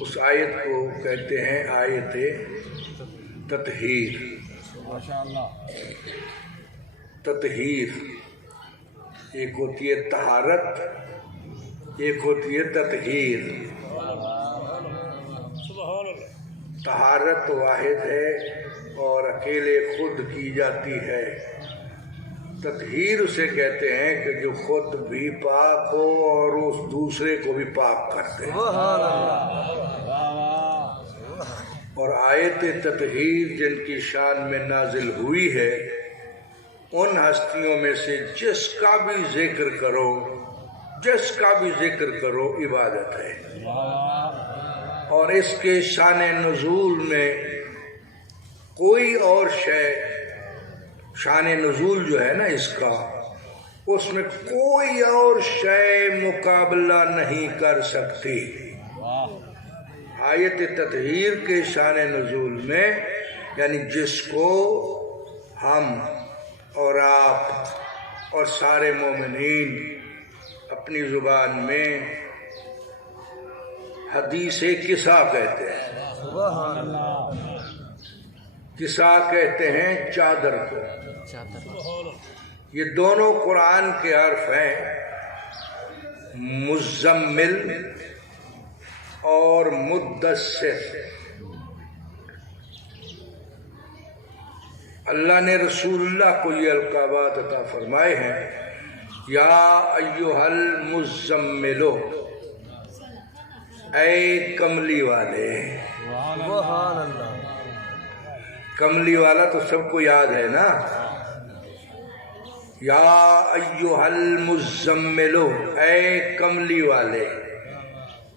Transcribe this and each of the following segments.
اس آیت کو کہتے ہیں آیت تطہیر۔ تطہیر ایک ہوتی ہے طہارت، ایک ہوتی ہے تطہیر۔ طہارت واحد ہے اور اکیلے خود کی جاتی ہے، تطہیر اسے کہتے ہیں کہ جو خود بھی پاک ہو اور اس دوسرے کو بھی پاک کر دے۔ اور آیت تطہیر جن کی شان میں نازل ہوئی ہے ان ہستیوں میں سے جس کا بھی ذکر کرو، جس کا بھی ذکر کرو عبادت ہے۔ اور اس کے شان نزول میں کوئی اور شے، شان نزول جو ہے نا اس کا، اس میں کوئی اور شے مقابلہ نہیں کر سکتی۔ آیت تطہیر کے شان نزول میں یعنی جس کو ہم اور آپ اور سارے مومنین اپنی زبان میں حدیث قصہ کہتے ہیں۔ سبحان اللہ۔ قصہ کہتے ہیں چادر کو۔ یہ دونوں قرآن کے حرف ہیں، مزمل اور مدثر۔ اللہ نے رسول اللہ کو یہ القابات عطا فرمائے ہیں، یا ایھا المزمل، اے کملی والے۔ سبحان اللہ۔ کملی والا تو سب کو یاد ہے نا، یا ایھا المزمل، اے کملی والے۔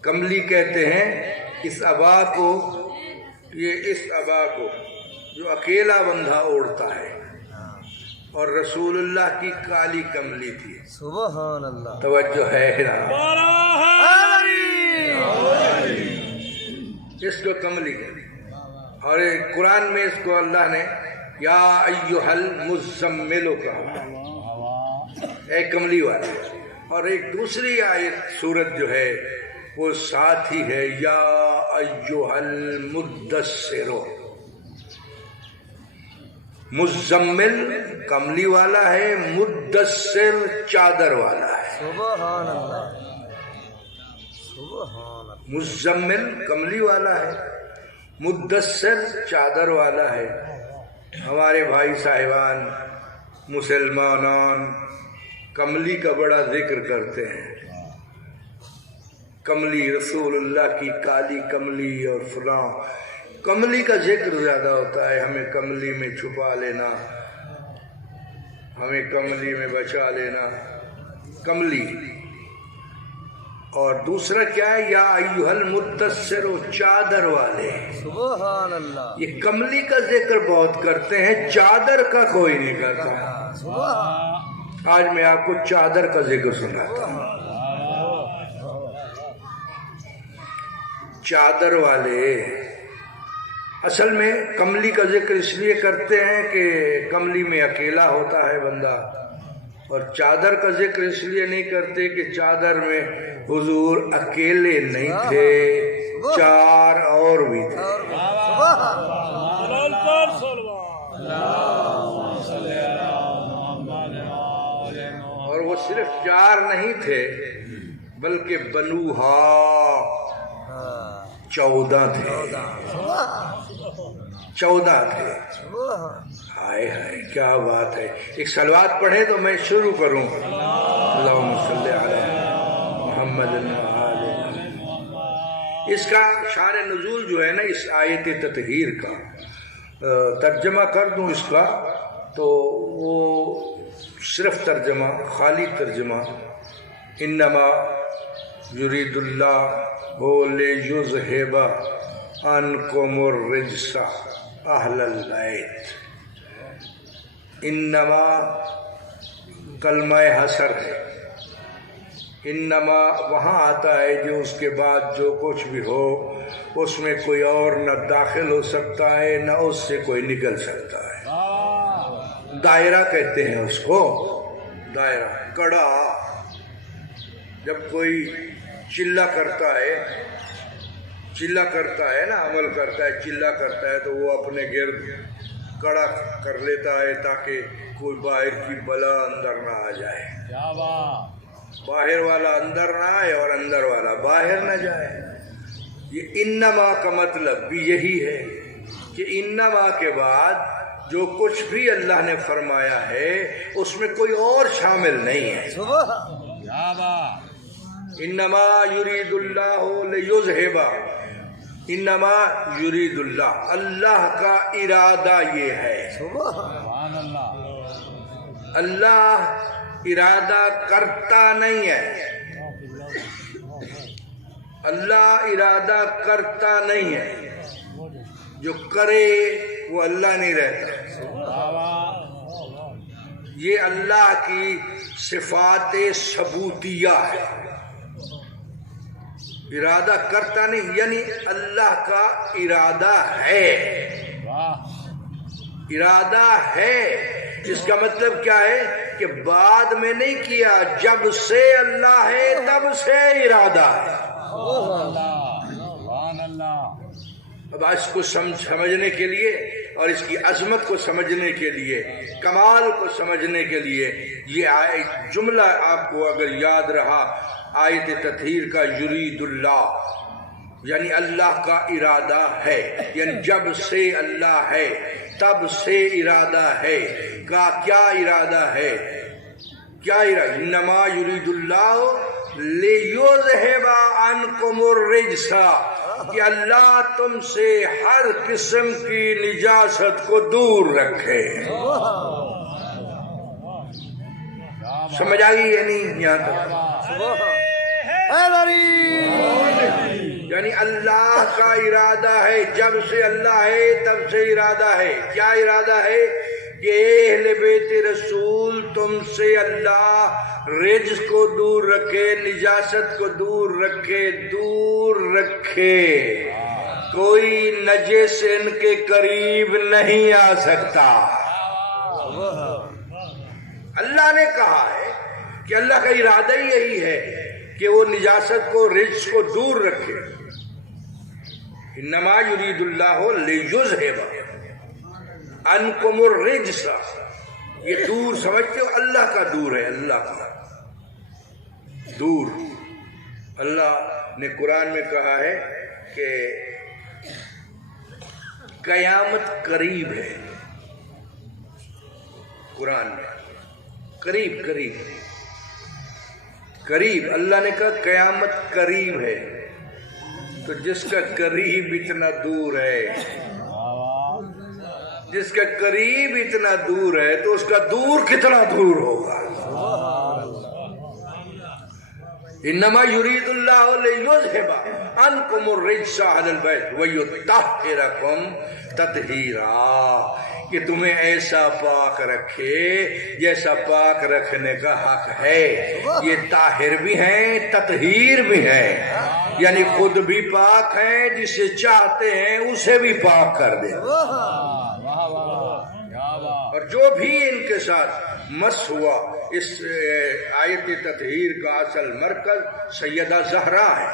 کملی کہتے ہیں اس عبا کو، یہ اس عبا کو جو اکیلا بندہ اوڑھتا ہے، اور رسول اللہ کی کالی کملی تھی۔ سبحان اللہ۔ توجہ ہے نا، اس کو کملی کہتے ہیں۔ اور قرآن میں اس کو اللہ نے یا ایھا المزمل کہا، اے کملی والے۔ اور ایک دوسری آیت سورت جو ہے وہ ساتھ ہی ہے، یا ایھا المدثر۔ مزمل کملی والا ہے، مدثر چادر والا ہے۔ سبحان اللہ۔ سبحان اللہ۔ مزمل کملی والا ہے، مدثر چادر والا ہے۔ ہمارے بھائی صاحبان مسلمانان کملی کا بڑا ذکر کرتے ہیں، کملی رسول اللہ کی کالی کملی اور فلاں، کملی کا ذکر زیادہ ہوتا ہے۔ ہمیں کملی میں چھپا لینا، ہمیں کملی میں بچا لینا، کملی۔ اور دوسرا کیا ہے، یا ایھا المدثر، چادر والے۔ سبحان اللہ۔ یہ کملی کا ذکر بہت کرتے ہیں، چادر کا کوئی نہیں کرتا۔ سبحان۔ آج میں آپ کو چادر کا ذکر سناتا ہوں۔ چادر والے اصل میں کملی کا ذکر اس لیے کرتے ہیں کہ کملی میں اکیلا ہوتا ہے بندہ، اور چادر کا ذکر اس لیے نہیں کرتے کہ چادر میں حضور اکیلے نہیں تھے، چار اور بھی تھے۔ اور وہ صرف چار نہیں تھے بلکہ بنوہا 14 تھے، 14 تھے۔ ہائے ہائے کیا بات ہے۔ ایک صلوات پڑھے تو میں شروع کروں، اللہم صلی علی محمد وآل محمد۔ اس کا شان نزول جو ہے نا اس آیت تطہیر کا، ترجمہ کر دوں اس کا تو وہ صرف ترجمہ، خالی ترجمہ، انما یرید اللہ لیذھب عنکم الرجس اہل البیت۔ انما کلمہ حصر ہے، انما وہاں آتا ہے جو اس کے بعد جو کچھ بھی ہو اس میں کوئی اور نہ داخل ہو سکتا ہے نہ اس سے کوئی نکل سکتا ہے۔ دائرہ کہتے ہیں اس کو، دائرہ، کڑا۔ جب کوئی چلہ کرتا ہے چلا کرتا ہے نا، عمل کرتا ہے، چلا کرتا ہے تو وہ اپنے گرد کڑا کر لیتا ہے تاکہ کوئی باہر کی بلا اندر نہ آ جائے، باہر والا اندر نہ آئے اور اندر والا باہر نہ جائے۔ یہ انما کا مطلب بھی یہی ہے کہ انما کے بعد جو کچھ بھی اللہ نے فرمایا ہے اس میں کوئی اور شامل نہیں ہے۔ انما یرید اللہ لیذھب، انما یرید اللہ، اللہ کا ارادہ یہ ہے۔ اللہ ارادہ کرتا نہیں ہے، اللہ ارادہ کرتا نہیں ہے، جو کرے وہ اللہ نہیں رہتا۔ یہ اللہ کی صفات ثبوتیہ ہے، ارادہ کرتا نہیں، یعنی اللہ کا ارادہ ہے، ارادہ ہے۔ اس کا مطلب کیا ہے کہ بعد میں نہیں کیا، جب سے اللہ ہے تب سے ارادہ ہے۔ اب اس کو سمجھنے کے لیے اور اس کی عظمت کو سمجھنے کے لیے، کمال کو سمجھنے کے لیے یہ جملہ آپ کو اگر یاد رہا آیت تطہیر کا، یرید اللہ یعنی اللہ کا ارادہ ہے، یعنی جب سے اللہ ہے تب سے ارادہ ہے۔ کا کیا ارادہ ہے؟ کیا ارادہ؟ انما یرید اللہ لیذھب عنکم الرجس، کہ اللہ تم سے ہر قسم کی نجاست کو دور رکھے۔ سمجھ آئی یا نہیں یہاں تک؟ یعنی اللہ کا ارادہ ہے، جب سے اللہ ہے تب سے ارادہ ہے۔ کیا ارادہ ہے؟ کہ اے اہل بیت رسول تم سے اللہ رجس کو دور رکھے، نجاست کو دور رکھے، دور رکھے۔ کوئی نجس ان کے قریب نہیں آ سکتا۔ اللہ نے کہا ہے کہ اللہ کا ارادہ ہی یہی ہے کہ وہ نجاست کو، رجس کو دور رکھے۔ انما یرید اللہ لیذھب عنکم الرجس، یہ دور سمجھتے ہو؟ اللہ کا دور ہے، اللہ کا دور۔ اللہ نے قرآن میں کہا ہے کہ قیامت قریب ہے، قرآن میں قریب قریب قریب، اللہ نے کہا قیامت قریب ہے۔ تو جس کا قریب اتنا دور ہے، جس کا قریب اتنا دور ہے تو اس کا دور کتنا دور ہوگا؟ انما یرید اللہ لیذھب عنکم الرجس اہل البیت ویطہرکم تطہیرا، کہ تمہیں ایسا پاک رکھے جیسا پاک رکھنے کا حق ہے۔ یہ طاہر بھی ہیں، تطہیر بھی ہیں، یعنی خود بھی پاک ہیں، جسے چاہتے ہیں اسے بھی پاک کر دیں۔ اور جو بھی ان کے ساتھ مس ہوا، اس آیت تطہیر کا اصل مرکز سیدہ زہرا ہے۔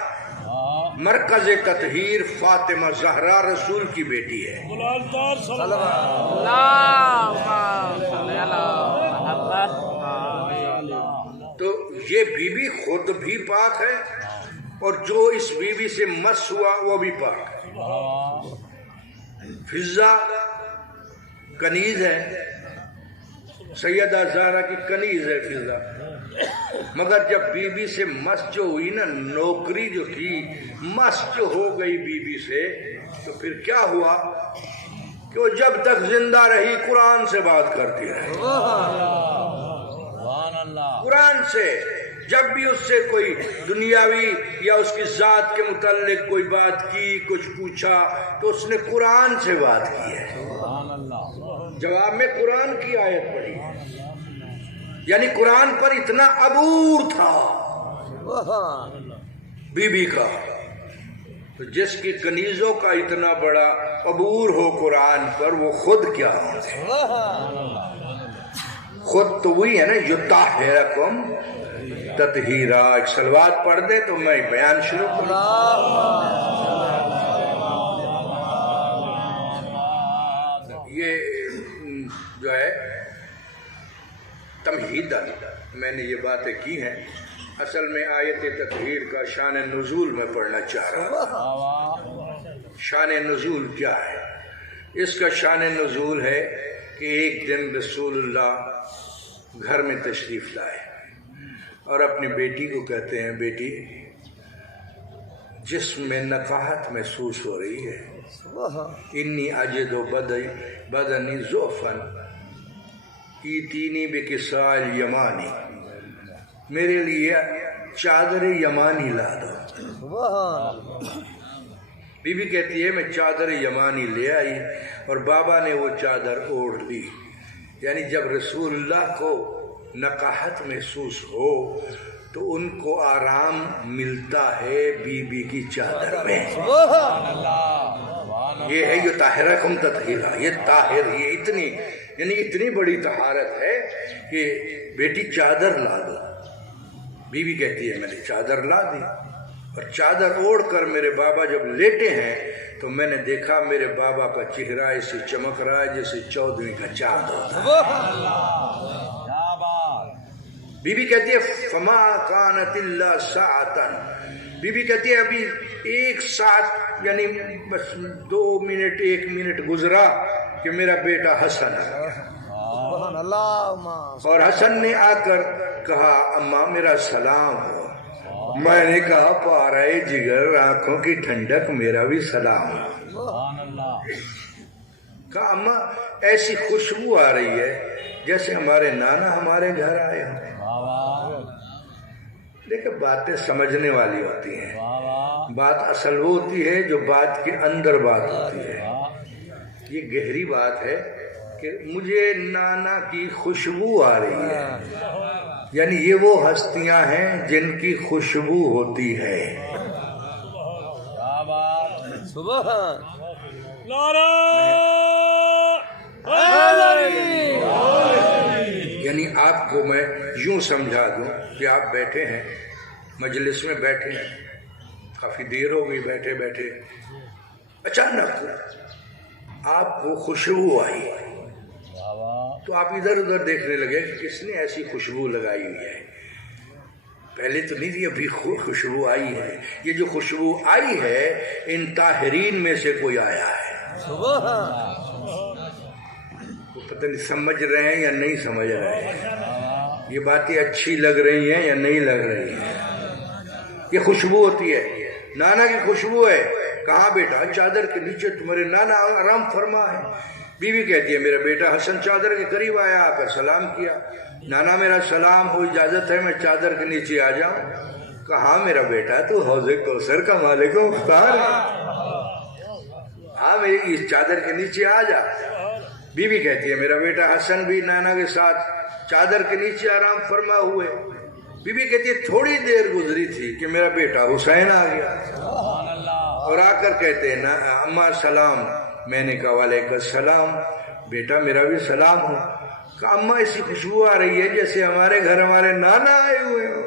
مرکز تطہیر فاطمہ زہرا رسول کی بیٹی ہے۔ تو یہ بی بی خود بھی پاک ہے اور جو اس بی بی سے مس ہوا وہ بھی پاک ہے۔ فضہ کنیز ہے، سیدہ زہرا کی کنیز ہے فضہ، مگر جب بی بی سے مس جو ہوئی نا، نوکری جو تھی مس جو ہو گئی بی بی سے، تو پھر کیا ہوا کہ وہ جب تک زندہ رہی قرآن سے بات کرتی رہی۔ قرآن سے جب بھی اس سے کوئی دنیاوی یا اس کی ذات کے متعلق کوئی بات کی، کچھ پوچھا، تو اس نے قرآن سے بات کی ہے، جواب میں قرآن کی آیت پڑھی، یعنی قرآن پر اتنا عبور تھا بی بی کا۔ تو جس کی کنیزوں کا اتنا بڑا عبور ہو قرآن پر، وہ خود کیا ہے؟ خود تو وہی ہے نا، یطہرکم تطہیرا۔ ایک صلوات پڑھ دے تو میں بیان شروع کروں۔ تمہیداً میں نے یہ باتیں کی ہیں، اصل میں آیت تطہیر کا شان نزول میں پڑھنا چاہ رہا ہوں۔ شان نزول کیا ہے؟ اس کا شان نزول ہے کہ ایک دن رسول اللہ گھر میں تشریف لائے اور اپنی بیٹی کو کہتے ہیں، بیٹی جسم میں نقاہت محسوس ہو رہی ہے، انی اجد بدنی ضعفا ایتینی بکساء الیمانی، میرے لیے چادر یمانی لا دو۔ بی بی کہتی ہے میں چادر یمانی لے آئی اور بابا نے وہ چادر اوڑھ لی۔ یعنی جب رسول اللہ کو نقاہت محسوس ہو تو ان کو آرام ملتا ہے بی بی کی چادر میں۔ یہ ہے یہ طاہرکم تطہیرا، یہ طاہر، یہ اتنی بڑی طہارت ہے کہ بیٹی چادر لا دو۔ بی بی کہتی ہے میں نے چادر لا دی اور چادر اوڑھ کر میرے بابا جب لیٹے ہیں تو میں نے دیکھا میرے بابا کا چہرہ ایسے چمک رہا ہے جیسے 14ویں کا چاند ہوتا ہے۔ بی بی کہتی ہے فما کانت الا ساعتا، بی بی کہتی ہے ابھی 1 ساعت یعنی بس 2 منٹ 1 منٹ گزرا کہ میرا بیٹا حسن آیا اور حسن نے آ کر کہا اماں میرا سلام ہو۔ میں نے کہا پارے جگر آنکھوں کی ٹھنڈک میرا بھی سلام ہو۔ کہا اماں ایسی خوشبو آ رہی ہے جیسے ہمارے نانا ہمارے گھر آئے ہوں۔ دیکھیں باتیں سمجھنے والی ہوتی ہیں، بات اصل وہ ہوتی ہے جو بات کے اندر بات ہوتی ہے۔ یہ گہری بات ہے کہ مجھے نانا کی خوشبو آ رہی ہے، یعنی یہ وہ ہستیاں ہیں جن کی خوشبو ہوتی ہے۔ یعنی آپ کو میں یوں سمجھا دوں کہ آپ بیٹھے ہیں مجلس میں، بیٹھے ہیں کافی دیر ہو گئی بیٹھے بیٹھے، اچانک آپ کو خوشبو آئی تو آپ ادھر ادھر دیکھنے لگے کہ کس نے ایسی خوشبو لگائی ہوئی ہے۔ پہلے تو نہیں تھی، ابھی خوشبو آئی ہے۔ یہ جو خوشبو آئی ہے ان طاہرین میں سے کوئی آیا ہے۔ وہ پتہ نہیں سمجھ رہے ہیں یا نہیں سمجھ رہے ہیں، یہ باتیں اچھی لگ رہی ہیں یا نہیں لگ رہی ہیں۔ یہ خوشبو ہوتی ہے، نانا کی خوشبو ہے۔ کہاں بیٹا؟ چادر کے نیچے، تمہارے نانا آرام فرما ہے۔ بیوی کہتی ہے میرا بیٹا حسن چادر کے قریب آیا، آ کر سلام کیا، نانا میرا سلام ہو، اجازت ہے میں چادر کے نیچے آ جاؤں؟ کہاں میرا بیٹا تو حوض کوثر کا مالک و مختار ہے، ہاں میری اس چادر کے نیچے آ جا۔ بیوی کہتی ہے میرا بیٹا حسن بھی نانا کے ساتھ چادر کے نیچے آرام فرما ہوئے۔ بیوی کہتی ہے تھوڑی دیر گزری تھی کہ میرا بیٹا حسین آ گیا اور آ کر کہتے ہیں اماں سلام۔ میں نے کہا وعلیکم السلام، بیٹا میرا بھی سلام ہو۔ کہا اماں ایسی خوشبو آ رہی ہے جیسے ہمارے گھر ہمارے نانا آئے ہوئے ہو۔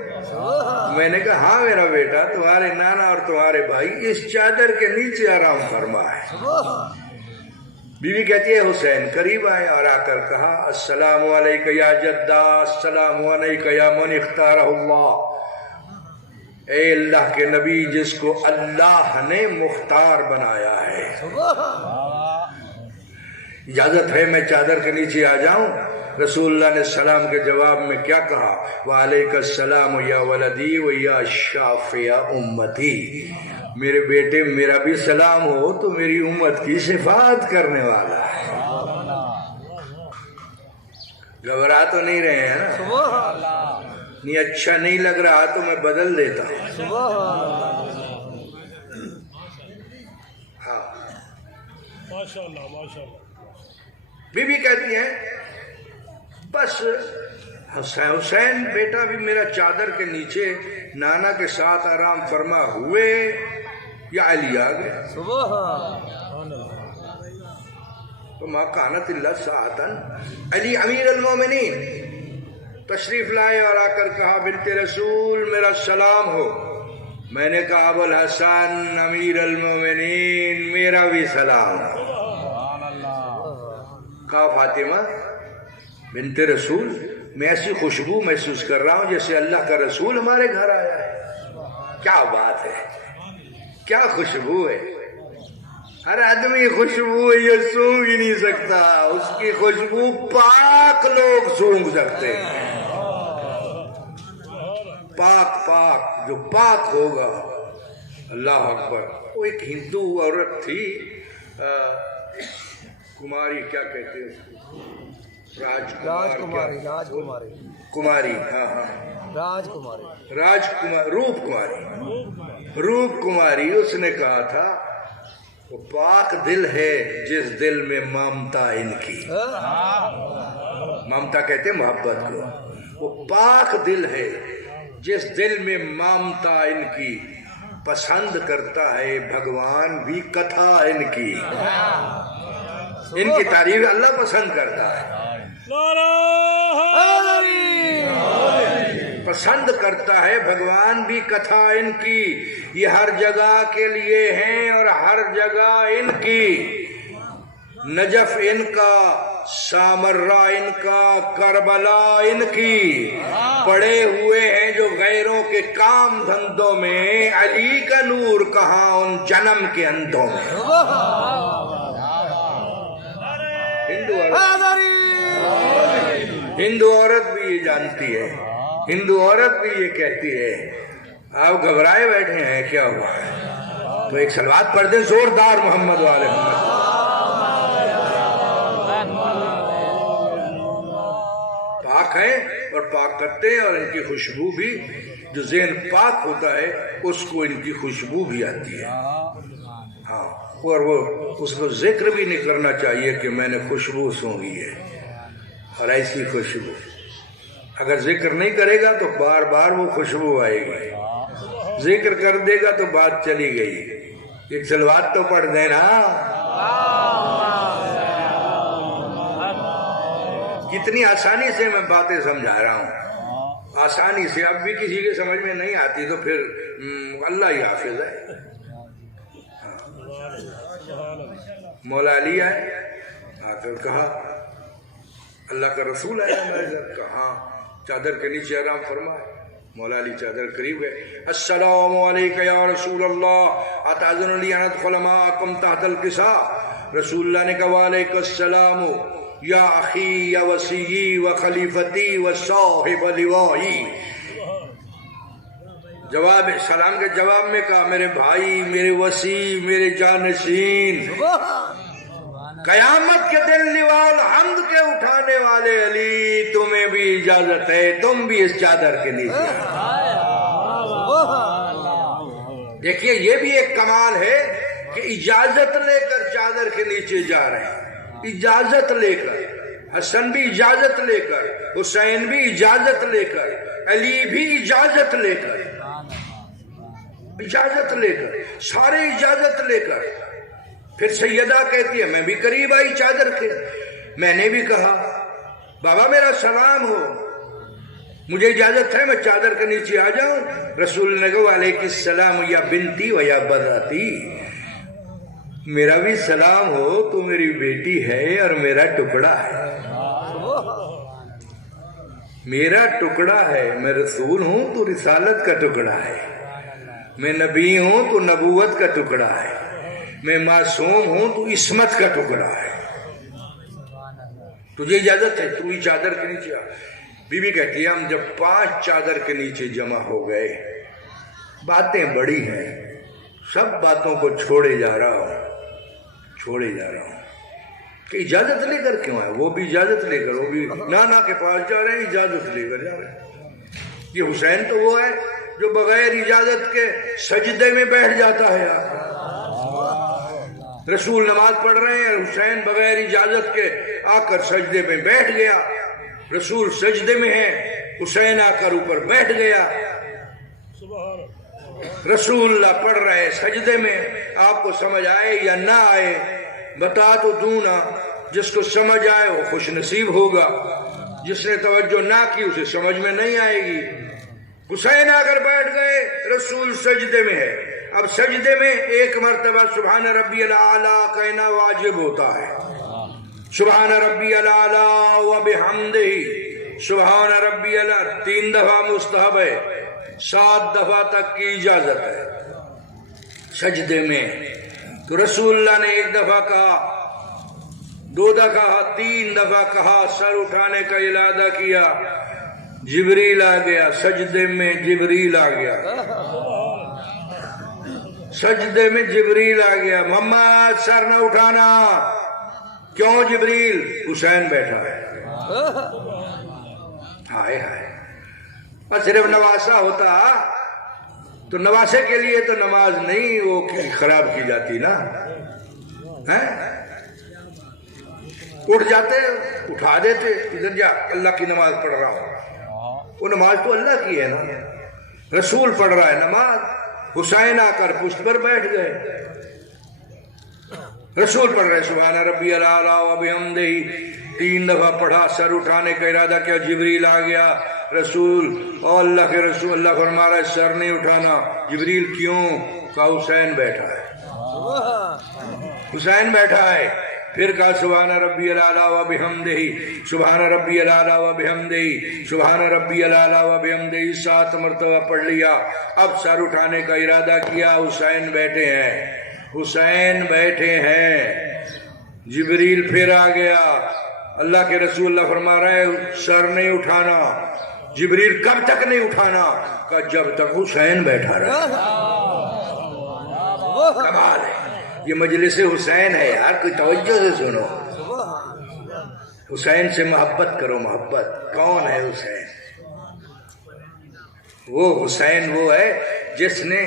میں نے کہا ہاں میرا بیٹا، تمہارے نانا اور تمہارے بھائی اس چادر کے نیچے آرام فرما ہے۔ بیوی کہتی ہے حسین قریب آئے اور آ کر کہا السلام علیکہ یا جدہ، السلام علیکہ یا من اختارہ اللہ۔ اے اللہ کے نبی جس کو اللہ نے مختار بنایا ہے، اجازت ہے میں چادر کے نیچے آ جاؤں؟ رسول اللہ نے سلام کے جواب میں کیا کہا؟ وعلیکم السلام یا ولدی و یا شافع امتی، میرے بیٹے میرا بھی سلام ہو تو میری امت کی شفاعت کرنے والا ہے۔ گھبرا تو نہیں رہے ہیں نا؟ نہیں اچھا نہیں لگ رہا تو میں بدل دیتا ہوں۔ ہاں ماشاءاللہ ماشاءاللہ۔ بی بی کہتی ہیں بس حسین بیٹا بھی میرا چادر کے نیچے نانا کے ساتھ آرام فرما ہوئے یا علی آ گئے۔ تو ما کانت اللہ ساعتن، علی امیر المومنین تشریف لائے اور آ کر کہا بنت رسول میرا سلام ہو۔ میں نے کہا ابو الحسن امیر المومنین میرا بھی سلام ہو۔ کہا فاطمہ بنت رسول میں ایسی خوشبو محسوس کر رہا ہوں جیسے اللہ کا رسول ہمارے گھر آیا ہے. کیا بات ہے، کیا خوشبو ہے. ہر آدمی خوشبو یہ سونگ ہی نہیں سکتا، اس کی خوشبو پاک لوگ سونگ سکتے ہیں. پاک پاک جو پاک ہوگا. اللہ اکبر. وہ ایک ہندو عورت تھی، کماری کیا کہتے ہیں اس کو، راجکماری. راجکماری. کماری. ہاں ہاں راجکماری. راجکماری، روپ کماری. روپ کماری. اس نے کہا تھا وہ پاک دل ہے جس دل میں ممتا ان کی. ممتا کہتے ہیں محبت کو. وہ پاک دل ہے جس دل میں ممتا ان کی، پسند کرتا ہے بھگوان بھی کتھا ان کی. ان کی تعریف اللہ پسند کرتا ہے. پسند کرتا ہے بھگوان بھی کتھا ان کی. یہ ہر جگہ کے لیے ہیں اور ہر جگہ ان کی. نجف ان کا، سامرہ ان کا، کربلا ان کی. پڑے ہوئے ہیں جو غیروں کے کام دھندوں میں، علی کا نور کہاں ان جنم کے اندھوں میں. ہندو عورت بھی یہ جانتی ہے، ہندو عورت بھی یہ کہتی ہے. آپ گھبرائے بیٹھے ہیں، کیا ہوا ہے؟ تو ایک صلوات پڑھ دیں زوردار محمد والے محمد. پاک ہیں اور پاک کرتے ہیں، اور ان کی خوشبو بھی، جو ذہن پاک ہوتا ہے اس کو ان کی خوشبو بھی آتی ہے. ہاں، اور وہ اس کو ذکر بھی نہیں کرنا چاہیے کہ میں نے خوشبو سونگھی ہے. اور ایسی خوشبو اگر ذکر نہیں کرے گا تو بار بار وہ خوشبو آئے گی. ذکر کر دے گا تو بات چلی گئی. ایک صلوات تو پڑھ دینا. کتنی آسانی سے میں باتیں سمجھا رہا ہوں، آسانی سے. اب بھی کسی کے سمجھ میں نہیں آتی تو پھر اللہ ہی حافظ ہے. مولا علی آئے، آ کر کہا اللہ کا رسول آیا میرے گھر. کہاں؟ چادر کے نیچے آرام فرمائے. مولا علی چادر قریب گئے. السلام علیکم یا رسول اللہ، اتاذن لی ان ادخل معکم تحت الکساء. رسول اللہ نے کہا وعلیکم السلام یا اخی یا وصی و خلیفتی و صاحب لوائی. جواب سلام کے جواب میں کہا میرے بھائی، میرے وصی، میرے جانشین، قیامت کے دن لواء الحمد کے اٹھانے والے علی، تمہیں بھی اجازت ہے، تم بھی اس چادر کے نیچے. دیکھیے یہ بھی ایک کمال ہے کہ اجازت لے کر چادر کے نیچے جا رہے ہیں. اجازت لے کر، حسن بھی اجازت لے کر، حسین بھی اجازت لے کر، علی بھی اجازت لے کر، اجازت لے کر، سارے اجازت لے کر. پھر سیدہ کہتی ہے میں بھی قریب آئی چادر کے. میں نے بھی کہا بابا میرا سلام ہو، مجھے اجازت ہے میں چادر کے نیچے آ جاؤں. رسول نے کہا علیہ السلام یا بنتی و یا براتی. میرا بھی سلام ہو، تو میری بیٹی ہے اور میرا ٹکڑا ہے. میرا ٹکڑا ہے. میں رسول ہوں تو رسالت کا ٹکڑا ہے. میں نبی ہوں تو نبوت کا ٹکڑا ہے. میں معصوم ہوں تو عصمت کا ٹکڑا ہے. تجھے اجازت ہے، تو ہی چادر کے نیچے آ. بی بی کہتی ہے ہم جب 5 چادر کے نیچے جمع ہو گئے، باتیں بڑی ہیں، سب باتوں کو چھوڑے جا رہا ہوں کہ اجازت لے کر کیوں آئے. وہ بھی اجازت لے کر، وہ بھی نانا کے پاس جا رہے ہیں، اجازت لے کر جا رہے ہیں. یہ حسین تو وہ ہے جو بغیر اجازت کے سجدے میں بیٹھ جاتا ہے. رسول نماز پڑھ رہے ہیں، حسین بغیر اجازت کے آ کر سجدے میں بیٹھ گیا. رسول سجدے میں ہیں، حسین آ کر اوپر بیٹھ گیا. رسول اللہ پڑھ رہے سجدے میں. آپ کو سمجھ آئے یا نہ آئے بتا تو دوں نا. جس کو سمجھ آئے وہ خوش نصیب ہوگا، جس نے توجہ نہ کی اسے سمجھ میں نہیں آئے گی. حسین آ کر بیٹھ گئے، رسول سجدے میں ہے. اب سجدے میں ایک مرتبہ سبحان ربی الاعلیٰ کہنا واجب ہوتا ہے. سبحان ربی الاعلیٰ و بحمدہ سبحان ربی اللہ 3 دفعہ مستحب ہے، 7 دفعہ تک کی اجازت ہے سجدے میں۔ تو رسول اللہ نے 1 دفعہ کہا، 2 دفعہ کہا، 3 دفعہ کہا، سر اٹھانے کا ارادہ کیا، جبریل آ گیا سجدے میں، جبریل آ گیا سجدے میں، جبریل آ گیا، محمد سر نہ اٹھانا۔ کیوں جبریل؟ حسین بیٹھا ہے۔ ہائے ہائے، اور صرف نواسا ہوتا تو نواسے کے لیے تو نماز نہیں وہ خراب کی جاتی نا، اٹھ جاتے، اٹھا دیتے، ادھر جا اللہ کی نماز پڑھ رہا ہوں۔ وہ نماز تو اللہ کی ہے نا، رسول پڑھ رہا ہے نماز۔ حسین آ کر پشت پر بیٹھ گئے، رسول پڑھ رہے سبحان ربی الاعلیٰ و بحمدہ، 3 دفعہ پڑھا، سر اٹھانے کا ارادہ کیا، جبریل آ گیا، رسول اور اللہ کے رسول، اللہ فرما رہا ہے سر نہیں اٹھانا۔ جبریل کیوں؟ کہا حسین بیٹھا ہے، حسین بیٹھا ہے۔ پھر کہا سبحان ربی الاعلیٰ و بحمدہ، سبحان ربی الاعلیٰ و بحمدہ، سبحان ربی الاعلیٰ و بحمدہ، 7 مرتبہ پڑھ لیا۔ اب سر اٹھانے کا ارادہ کیا، حسین بیٹھے ہیں، حسین بیٹھے ہیں۔ جبریل پھر آ گیا، اللہ کے رسول اللہ فرما رہے سر نہیں اٹھانا۔ جبریل کب تک نہیں اٹھانا؟ کہ جب تک حسین بیٹھا رہا۔ کمال ہے، یہ مجلس حسین ہے یار، کوئی توجہ سے سنو۔ حسین سے محبت کرو، محبت۔ کون ہے حسین؟ وہ حسین وہ ہے جس نے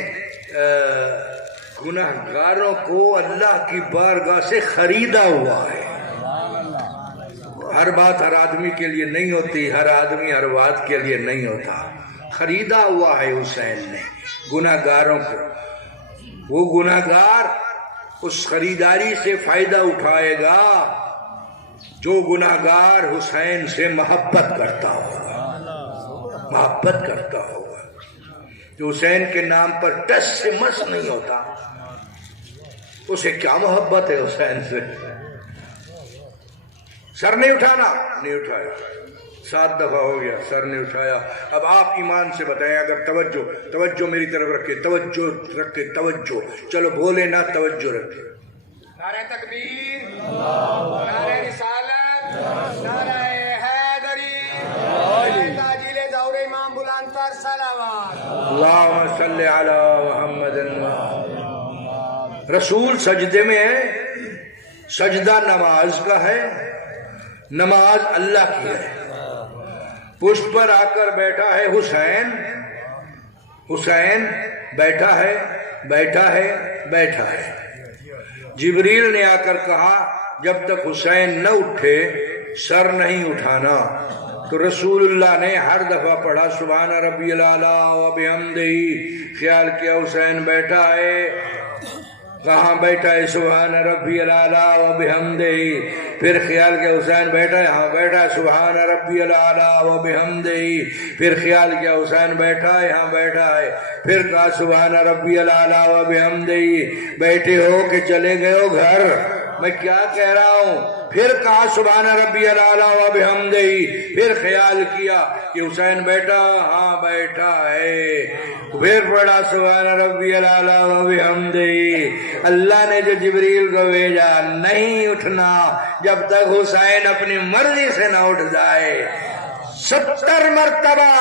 گناہگاروں کو اللہ کی بارگاہ سے خریدا ہوا ہے۔ ہر بات ہر آدمی کے لیے نہیں ہوتی، ہر آدمی ہر بات کے لیے نہیں ہوتا۔ خریدا ہوا ہے حسین نے گناہگاروں کو۔ وہ گناہگار اس خریداری سے فائدہ اٹھائے گا جو گناہگار حسین سے محبت کرتا ہوگا، محبت کرتا ہوگا، جو حسین کے نام پر ٹس سے مس نہیں ہوتا۔ اسے کیا محبت ہے حسین سے؟ سر نہیں اٹھانا، نہیں اٹھایا، 7 دفعہ ہو گیا، سر نہیں اٹھایا۔ اب آپ ایمان سے بتائیں، اگر توجہ میری طرف رکھے، توجہ رکھے، توجہ، چلو بولے نہ، توجہ رکھے۔ نعرہ تکبیر، نعرہ رسالت، نعرہ حیدری، تاجیل دور امام بلند پر صلوات۔ اللہم صلی علی محمد۔ رسول سجدے میں ہے، سجدہ نماز کا ہے، نماز اللہ کی ہے۔ پشت پر آ کر بیٹھا ہے حسین، حسین بیٹھا ہے، بیٹھا ہے، بیٹھا ہے۔ جبریل نے آ کر کہا جب تک حسین نہ اٹھے سر نہیں اٹھانا۔ تو رسول اللہ نے ہر دفعہ پڑھا سبحان ربی الاعلیٰ و بحمدہ، خیال کیا حسین بیٹھا ہے، کہاں بیٹھا ہے؟ سبحان ربی الاعلیٰ و بحمدہ۔ پھر خیال کیا حسین بیٹھا ہے، ہاں بیٹھا ہے، سبحان ربی الاعلیٰ و بحمدہ۔ پھر خیال کیا حسین بیٹھا ہے، ہاں بیٹھا ہے۔ پھر کہا سبحان ربی الاعلیٰ و بحمدہ۔ بیٹھے ہو کہ چلے گئے ہو گھر؟ میں کیا کہہ رہا ہوں؟ پھر کہا سبحان ربی الاعلیٰ و بحمدہ۔ پھر خیال کیا کہ حسین بیٹھا، ہاں بیٹھا ہے۔ پھر پڑھا سبحان ربی الاعلیٰ و بحمدہ۔ اللہ نے جو جبریل کو بھیجا، نہیں اٹھنا جب تک حسین اپنی مرضی سے نہ اٹھ جائے۔ 70 مرتبہ،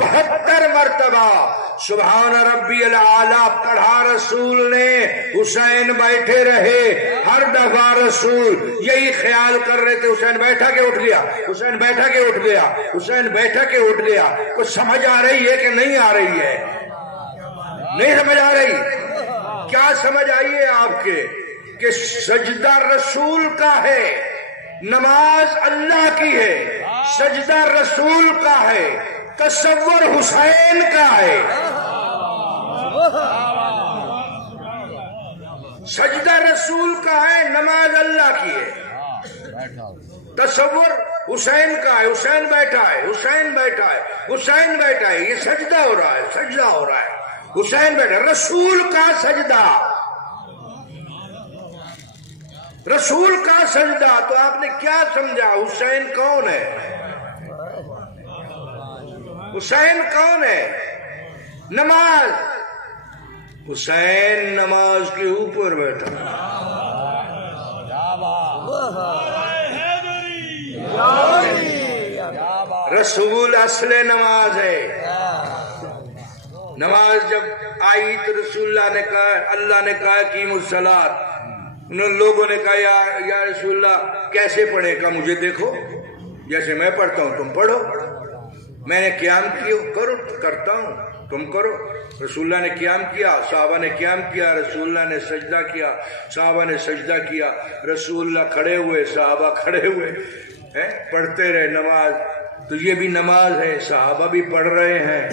72 مرتبہ سبحان ربی الاعلیٰ پڑھا رسول نے، حسین بیٹھے رہے۔ ہر دفعہ رسول یہی خیال کر رہے تھے حسین بیٹھا کہ اٹھ گیا، حسین بیٹھا کہ اٹھ گیا، حسین بیٹھا کہ اٹھ گیا۔ کچھ سمجھ آ رہی ہے کہ نہیں آ رہی ہے؟ نہیں سمجھ آ رہی؟ کیا سمجھ آئی ہے آپ کے کہ سجدہ رسول کا ہے، نماز اللہ کی ہے، سجدہ رسول کا ہے، تصور حسین کا ہے۔ سجدہ رسول کا ہے، نماز اللہ کی ہے، تصور حسین کا ہے۔ حسین بیٹھا ہے، حسین بیٹھا ہے، حسین بیٹھا ہے، یہ سجدہ ہو رہا ہے، سجدہ ہو رہا ہے، حسین بیٹھا۔ رسول کا سجدہ، رسول کا سجدہ، تو آپ نے کیا سمجھا؟ حسین کون ہے؟ حسین کون ہے؟ نماز. حسین نماز کے اوپر بیٹھا. رسول اصل نماز ہے. نماز جب آئی تو رسول اللہ نے کہا، اللہ نے کہا قیموا الصلاۃ. ان لوگوں نے کہا یا رسول اللہ کیسے پڑھے؟ کہا مجھے دیکھو، جیسے میں پڑھتا ہوں تم پڑھو. میں نے قیام کرتا ہوں تم کرو. رسول اللہ نے قیام کیا، صحابہ نے قیام کیا، رسول اللہ نے سجدہ کیا، صحابہ نے سجدہ کیا. رسول اللہ کھڑے ہوئے، صحابہ کھڑے ہوئے، پڑھتے رہے نماز. تو یہ بھی نماز ہے. صحابہ بھی پڑھ رہے ہیں،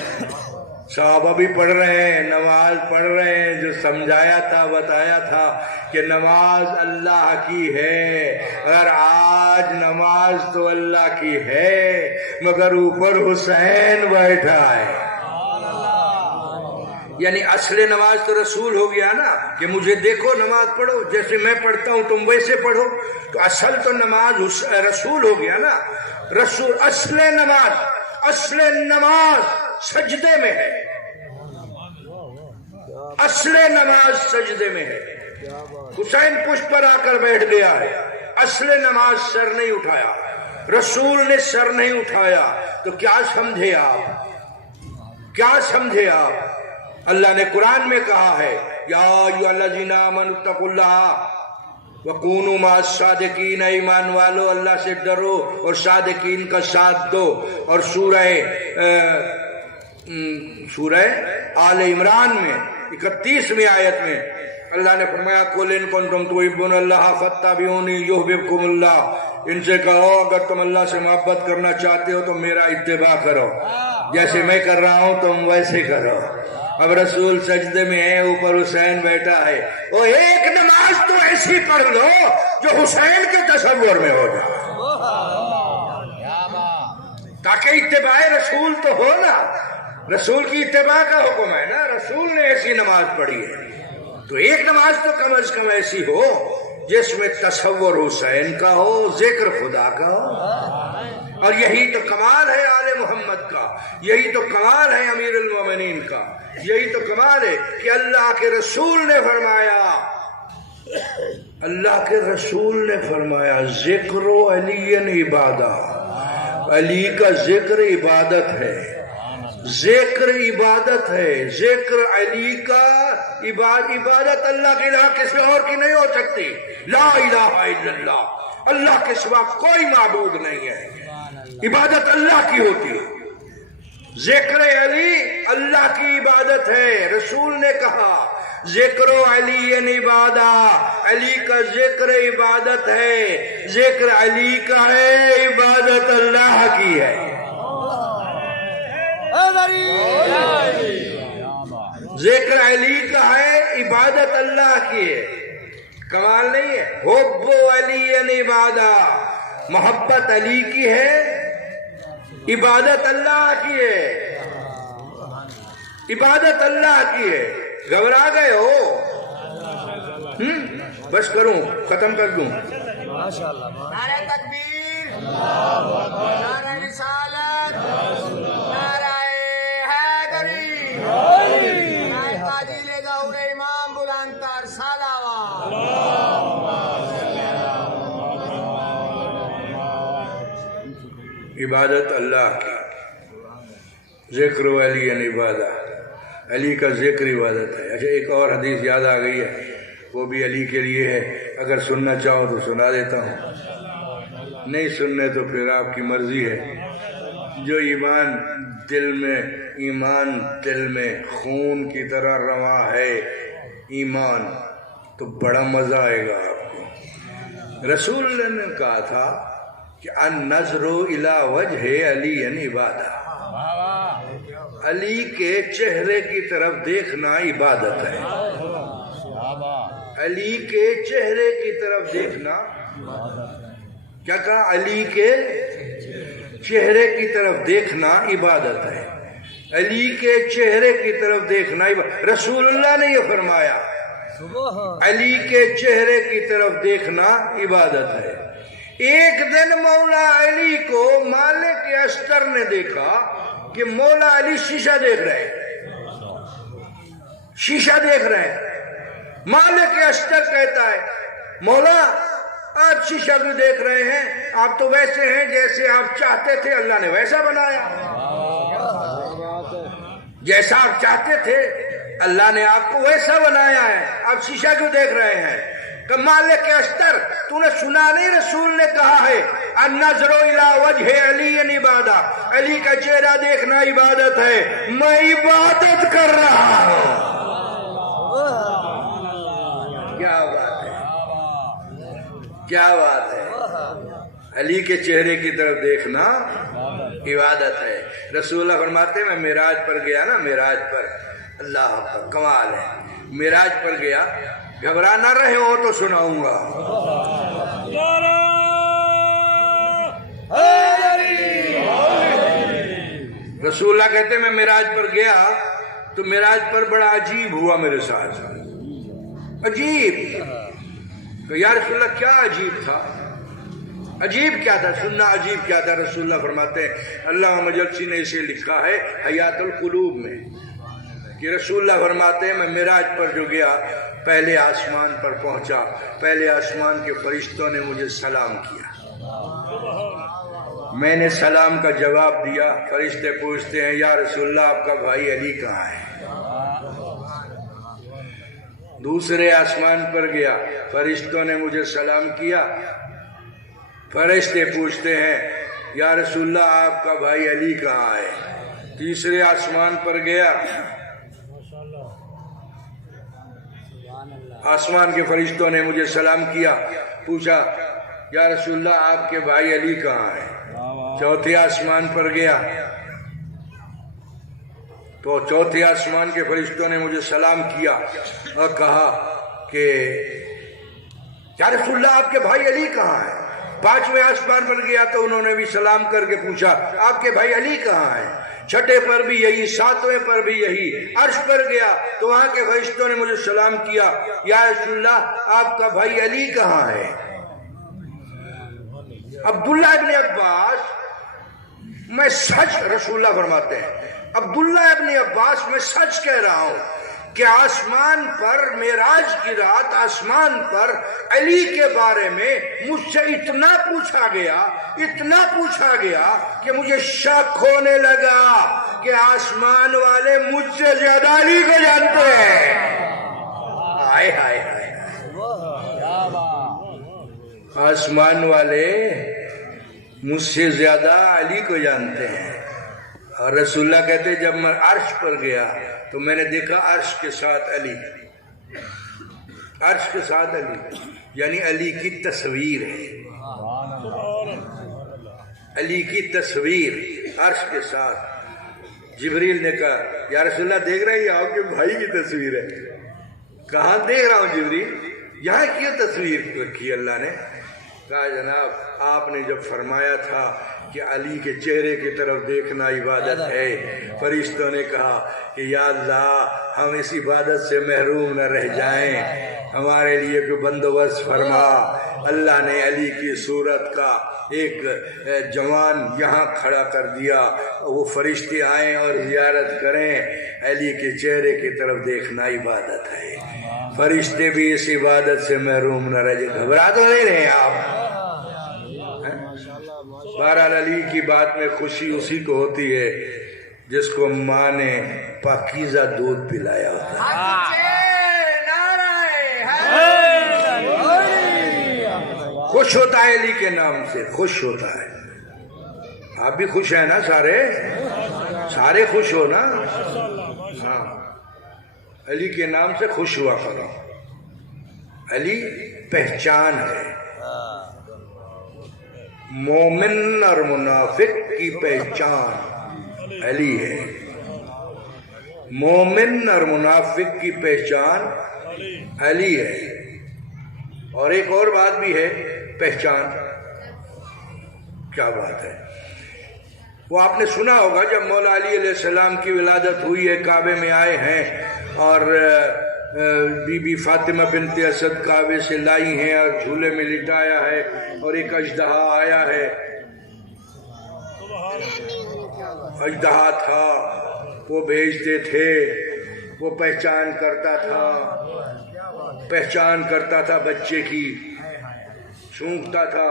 صحابہ بھی پڑھ رہے ہیں، نماز پڑھ رہے ہیں. جو سمجھایا تھا، بتایا تھا کہ نماز اللہ کی ہے. اگر آج نماز تو اللہ کی ہے مگر اوپر حسین بیٹھا ہے. یعنی اصل نماز تو رسول ہو گیا نا، کہ مجھے دیکھو نماز پڑھو، جیسے میں پڑھتا ہوں تم ویسے پڑھو. تو اصل تو نماز رسول ہو گیا نا. رسول اصل نماز سجدے میں ہے. اصل نماز سجدے میں ہے. حسین پشت پر آ کر بیٹھ گیا ہے. اصل نماز سر نہیں اٹھایا، رسول نے سر نہیں اٹھایا. تو کیا سمجھے آپ؟ کیا سمجھے آپ؟ اللہ نے قرآن میں کہا ہے یا ایھا الذین آمنوا اتقوا اللہ وکونوا مع الصادقین. ایمان والو اللہ سے ڈرو اور صادقین کا ساتھ دو. اور سورہ آل عمران میں 31ویں آیت میں اللہ نے فرمایا قل ان کنتم تحبون اللہ فاتبعونی یحببکم اللہ. ان سے کہو اگر تم اللہ سے محبت کرنا چاہتے ہو تو میرا اتباع کرو، جیسے میں کر رہا ہوں تم ویسے کرو. اب رسول سجدے میں ہے، اوپر حسین بیٹھا ہے. اور ایک نماز تو ایسی پڑھ لو جو حسین کے تصور میں ہو جائے، تاکہ اتباع رسول تو ہو نا. رسول کی اتباع کا حکم ہے نا، رسول نے ایسی نماز پڑھی ہے. تو ایک نماز تو کم از کم ایسی ہو جس میں تصور حسین کا ہو، ذکر خدا کا ہو. اور یہی تو کمال ہے آل محمد کا، یہی تو کمال ہے امیر المومنین کا، یہی تو کمال ہے کہ اللہ کے رسول نے فرمایا، اللہ کے رسول نے فرمایا ذکر علی عبادہ. علی کا ذکر عبادت ہے، ذکر عبادت ہے. ذکر علی کا عبادت اللہ کے علاوہ کسی اور کی نہیں ہو سکتی. لا الہ الا اللہ، اللہ کے سوا کوئی معبود نہیں ہے. عبادت اللہ کی ہوتی ہے. ذکر علی اللہ کی عبادت ہے. رسول نے کہا ذکر علی عبادہ، علی کا ذکر عبادت ہے. ذکر علی کا ہے، عبادت اللہ کی ہے. ذکر علی کا ہے، عبادت اللہ کی ہے. کمال نہیں ہے؟ حب علی عبادہ، محبت علی کی ہے، عبادت اللہ کی ہے. عبادت اللہ کی ہے. گھبرا گئے ہو؟ بس کروں، ختم کر دوں. نعرہ تکبیر، نعرہ رسالت، نعرہ حیدری، نعرہ تعظیم ظہور امام بلند تر صلوات. عبادت اللہ کی، ذکر علی عبادہ، علی کا ذکر عبادت ہے. اچھا ایک اور حدیث یاد آ گئی ہے، وہ بھی علی کے لیے ہے. اگر سننا چاہو تو سنا دیتا ہوں، نہیں سننے تو پھر آپ کی مرضی ہے. جو ایمان دل میں خون کی طرح رواں ہے ایمان، تو بڑا مزہ آئے گا آپ کو. رسول اللہ نے کہا تھا کہ النظر الی وجہ علی عبادہ، علی کے چہرے کی طرف دیکھنا عبادت ہے. علی کے چہرے کی طرف دیکھنا، کیا کہا؟ علی کے چہرے کی طرف دیکھنا عبادت ہے. علی کے چہرے کی طرف دیکھنا رسول اللہ نے یہ فرمایا، علی کے چہرے کی طرف دیکھنا عبادت ہے. ایک دن مولا علی کو مالک اشتر نے دیکھا کہ مولا علی شیشہ دیکھ رہے ہیں، شیشہ دیکھ رہے ہیں۔ مالک اشتر کہتا ہے مولا آپ شیشہ کیوں دیکھ رہے ہیں؟ آپ تو ویسے ہیں جیسے آپ چاہتے تھے، اللہ نے ویسا بنایا۔ جیسا آپ چاہتے تھے اللہ نے آپ کو ویسا بنایا ہے، آپ شیشہ کیوں دیکھ رہے ہیں؟ کہ مالک اشتر تو نے سنا نہیں رسول نے کہا ہے النظر الی وجہ علی عبادہ، علی کا چہرہ دیکھنا عبادت ہے، میں عبادت کر رہا ہوں۔ کیا بات ہے، کیا بات ہے، علی کے چہرے کی طرف دیکھنا عبادت ہے۔ رسول اللہ فرماتے ہیں میں معراج پر گیا نا، معراج پر، اللہ کا کمال ہے، معراج پر گیا، گھبرا نہ رہے ہو تو سناؤں گا۔ رسول اللہ کہتے ہیں میں معراج پر گیا تو معراج پر بڑا عجیب ہوا میرے ساتھ، عجیب۔ کہ یا رسول اللہ کیا عجیب تھا؟ عجیب کیا تھا؟ سننا عجیب کیا تھا؟ رسول اللہ فرماتے ہیں علامہ مجلسی نے اسے لکھا ہے حیات القلوب میں کہ رسول اللہ فرماتے ہیں میں معراج پر جو گیا، پہلے آسمان پر پہنچا، پہلے آسمان کے فرشتوں نے مجھے سلام کیا، میں نے سلام کا جواب دیا، فرشتے پوچھتے ہیں یا رسول اللہ آپ کا بھائی علی کہاں ہے؟ دوسرے آسمان پر گیا، فرشتوں نے مجھے سلام کیا، فرشتے پوچھتے ہیں یا رسول اللہ آپ کا بھائی علی کہاں ہے؟ تیسرے آسمان پر گیا، آسمان کے فرشتوں نے مجھے سلام کیا، پوچھا یا رسول اللہ آپ کے بھائی علی کہاں ہے؟ چوتھے آسمان پر گیا تو چوتھے آسمان کے فرشتوں نے مجھے سلام کیا اور کہا کہ یا رسول اللہ آپ کے بھائی علی کہاں ہے؟ پانچویں آسمان پر گیا تو انہوں نے بھی سلام کر کے پوچھا آپ کے بھائی علی کہاں ہے؟ چھٹے پر بھی یہی، ساتویں پر بھی یہی، عرش پر گیا تو وہاں کے فرشتوں نے مجھے سلام کیا یا رسول اللہ آپ کا بھائی علی کہاں ہے؟ عبداللہ ابن عباس میں سچ، رسول اللہ فرماتے ہیں عبداللہ ابن عباس میں سچ کہہ رہا ہوں کہ آسمان پر معراج کی رات آسمان پر علی کے بارے میں مجھ سے اتنا پوچھا گیا کہ مجھے شک ہونے لگا کہ آسمان والے مجھ سے زیادہ علی کو جانتے ہیں۔ ہائے ہائے ہائے، آسمان والے مجھ سے زیادہ علی کو جانتے ہیں۔ اور رسول اللہ کہتے جب میں عرش پر گیا تو میں نے دیکھا عرش کے ساتھ علی، عرش کے ساتھ علی، یعنی علی کی تصویر ہے، علی کی تصویر عرش کے ساتھ۔ جبریل نے کہا یا رسول اللہ دیکھ رہے ہیں آپ کے بھائی کی تصویر ہے؟ کہاں دیکھ رہا ہوں جبریل، یہاں کیوں تصویر رکھی اللہ نے؟ کہا جناب آپ نے جب فرمایا تھا کہ علی کے چہرے کی طرف دیکھنا عبادت ہے، فرشتوں نے کہا کہ یا اللہ ہم اس عبادت سے محروم نہ رہ جائیں، ہمارے لیے کوئی بندوبست فرما۔ اللہ نے علی کی صورت کا ایک جوان یہاں کھڑا کر دیا، وہ فرشتے آئیں اور زیارت کریں، علی کے چہرے کی طرف دیکھنا عبادت ہے۔ فرشتے بھی اس عبادت سے محروم نہ رہ جائیں۔ گھبرا تو نہیں رہے آپ؟ بہرحال علی کی بات میں خوشی اسی کو ہوتی ہے جس کو ماں نے پاکیزہ دودھ پلایا ہوتا ہے۔ خوش ہوتا ہے علی کے نام سے، خوش ہوتا ہے۔ آپ بھی خوش ہیں نا؟ سارے خوش ہو نا؟ ہاں، علی کے نام سے خوش ہوا کرو۔ علی پہچان ہے، مومن اور منافق کی پہچان علی ہے، مومن اور منافق کی پہچان علی ہے۔ اور ایک اور بات بھی ہے پہچان، کیا بات ہے؟ وہ آپ نے سنا ہوگا جب مولا علی علیہ السلام کی ولادت ہوئی ہے، کعبے میں آئے ہیں اور بی بی فاطمہ بنت اسد کعبے سے لائی ہیں اور جھولے میں لٹایا ہے اور ایک اژدہا آیا ہے، اژدہا تھا، وہ بھیجتے تھے، وہ پہچان کرتا تھا بچے کی، سونگتا تھا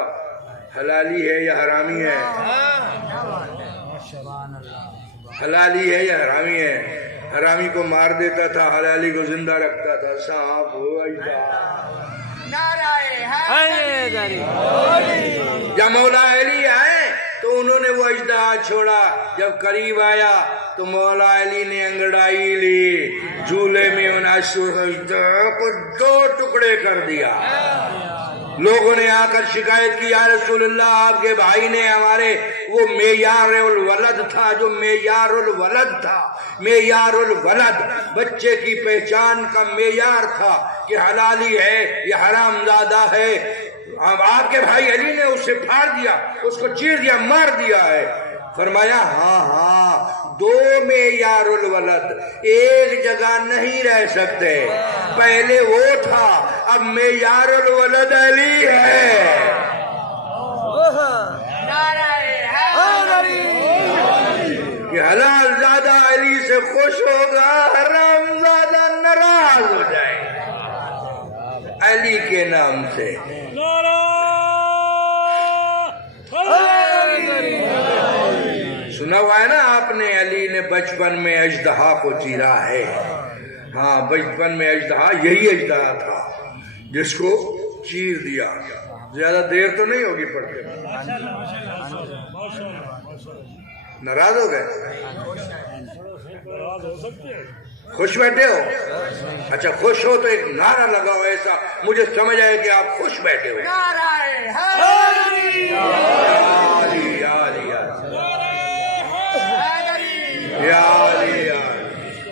حلالی ہے یا حرامی ہے، حلالی ہے یا حرامی ہے، حرامی کو مار دیتا تھا، حلالی کو زندہ رکھتا تھا۔ سانپ ہو اژدہا، جب مولا علی آئے تو انہوں نے وہ اژدہا چھوڑا، جب قریب آیا تو مولا علی نے انگڑائی لی، جھولے میں ان اژدہا کو 2 ٹکڑے کر دیا۔ لوگوں نے آ کر شکایت کی، یا رسول اللہ آپ کے بھائی نے ہمارے وہ معیار الولد تھا، جو معیار الولد تھا، معیار الولد بچے کی پہچان کا معیار تھا کہ حلالی ہے یا حرام زادہ ہے، آپ کے بھائی علی نے اسے پھاڑ دیا، اس کو چیر دیا، مار دیا ہے۔ فرمایا ہاں 2 معیار الولد ایک جگہ نہیں رہ سکتے، پہلے وہ تھا، اب معیار الولد علی ہے۔ کہ حلال زادہ علی سے خوش ہوگا، حرام زادہ ناراض ہو جائے گا علی کے نام سے۔ سنا ہوا ہے نا آپ نے، علی نے بچپن میں اژدہا کو چیرا ہے۔ ہاں بچپن میں اژدہا یہی اژدہا تھا جس کو چیر دیا۔ زیادہ دیر تو نہیں ہوگی پڑھتے، ناراض ہو گئے، خوش بیٹھے ہو؟ اچھا خوش ہو تو ایک نعرہ لگاؤ ایسا مجھے سمجھ آئے کہ آپ خوش بیٹھے ہو۔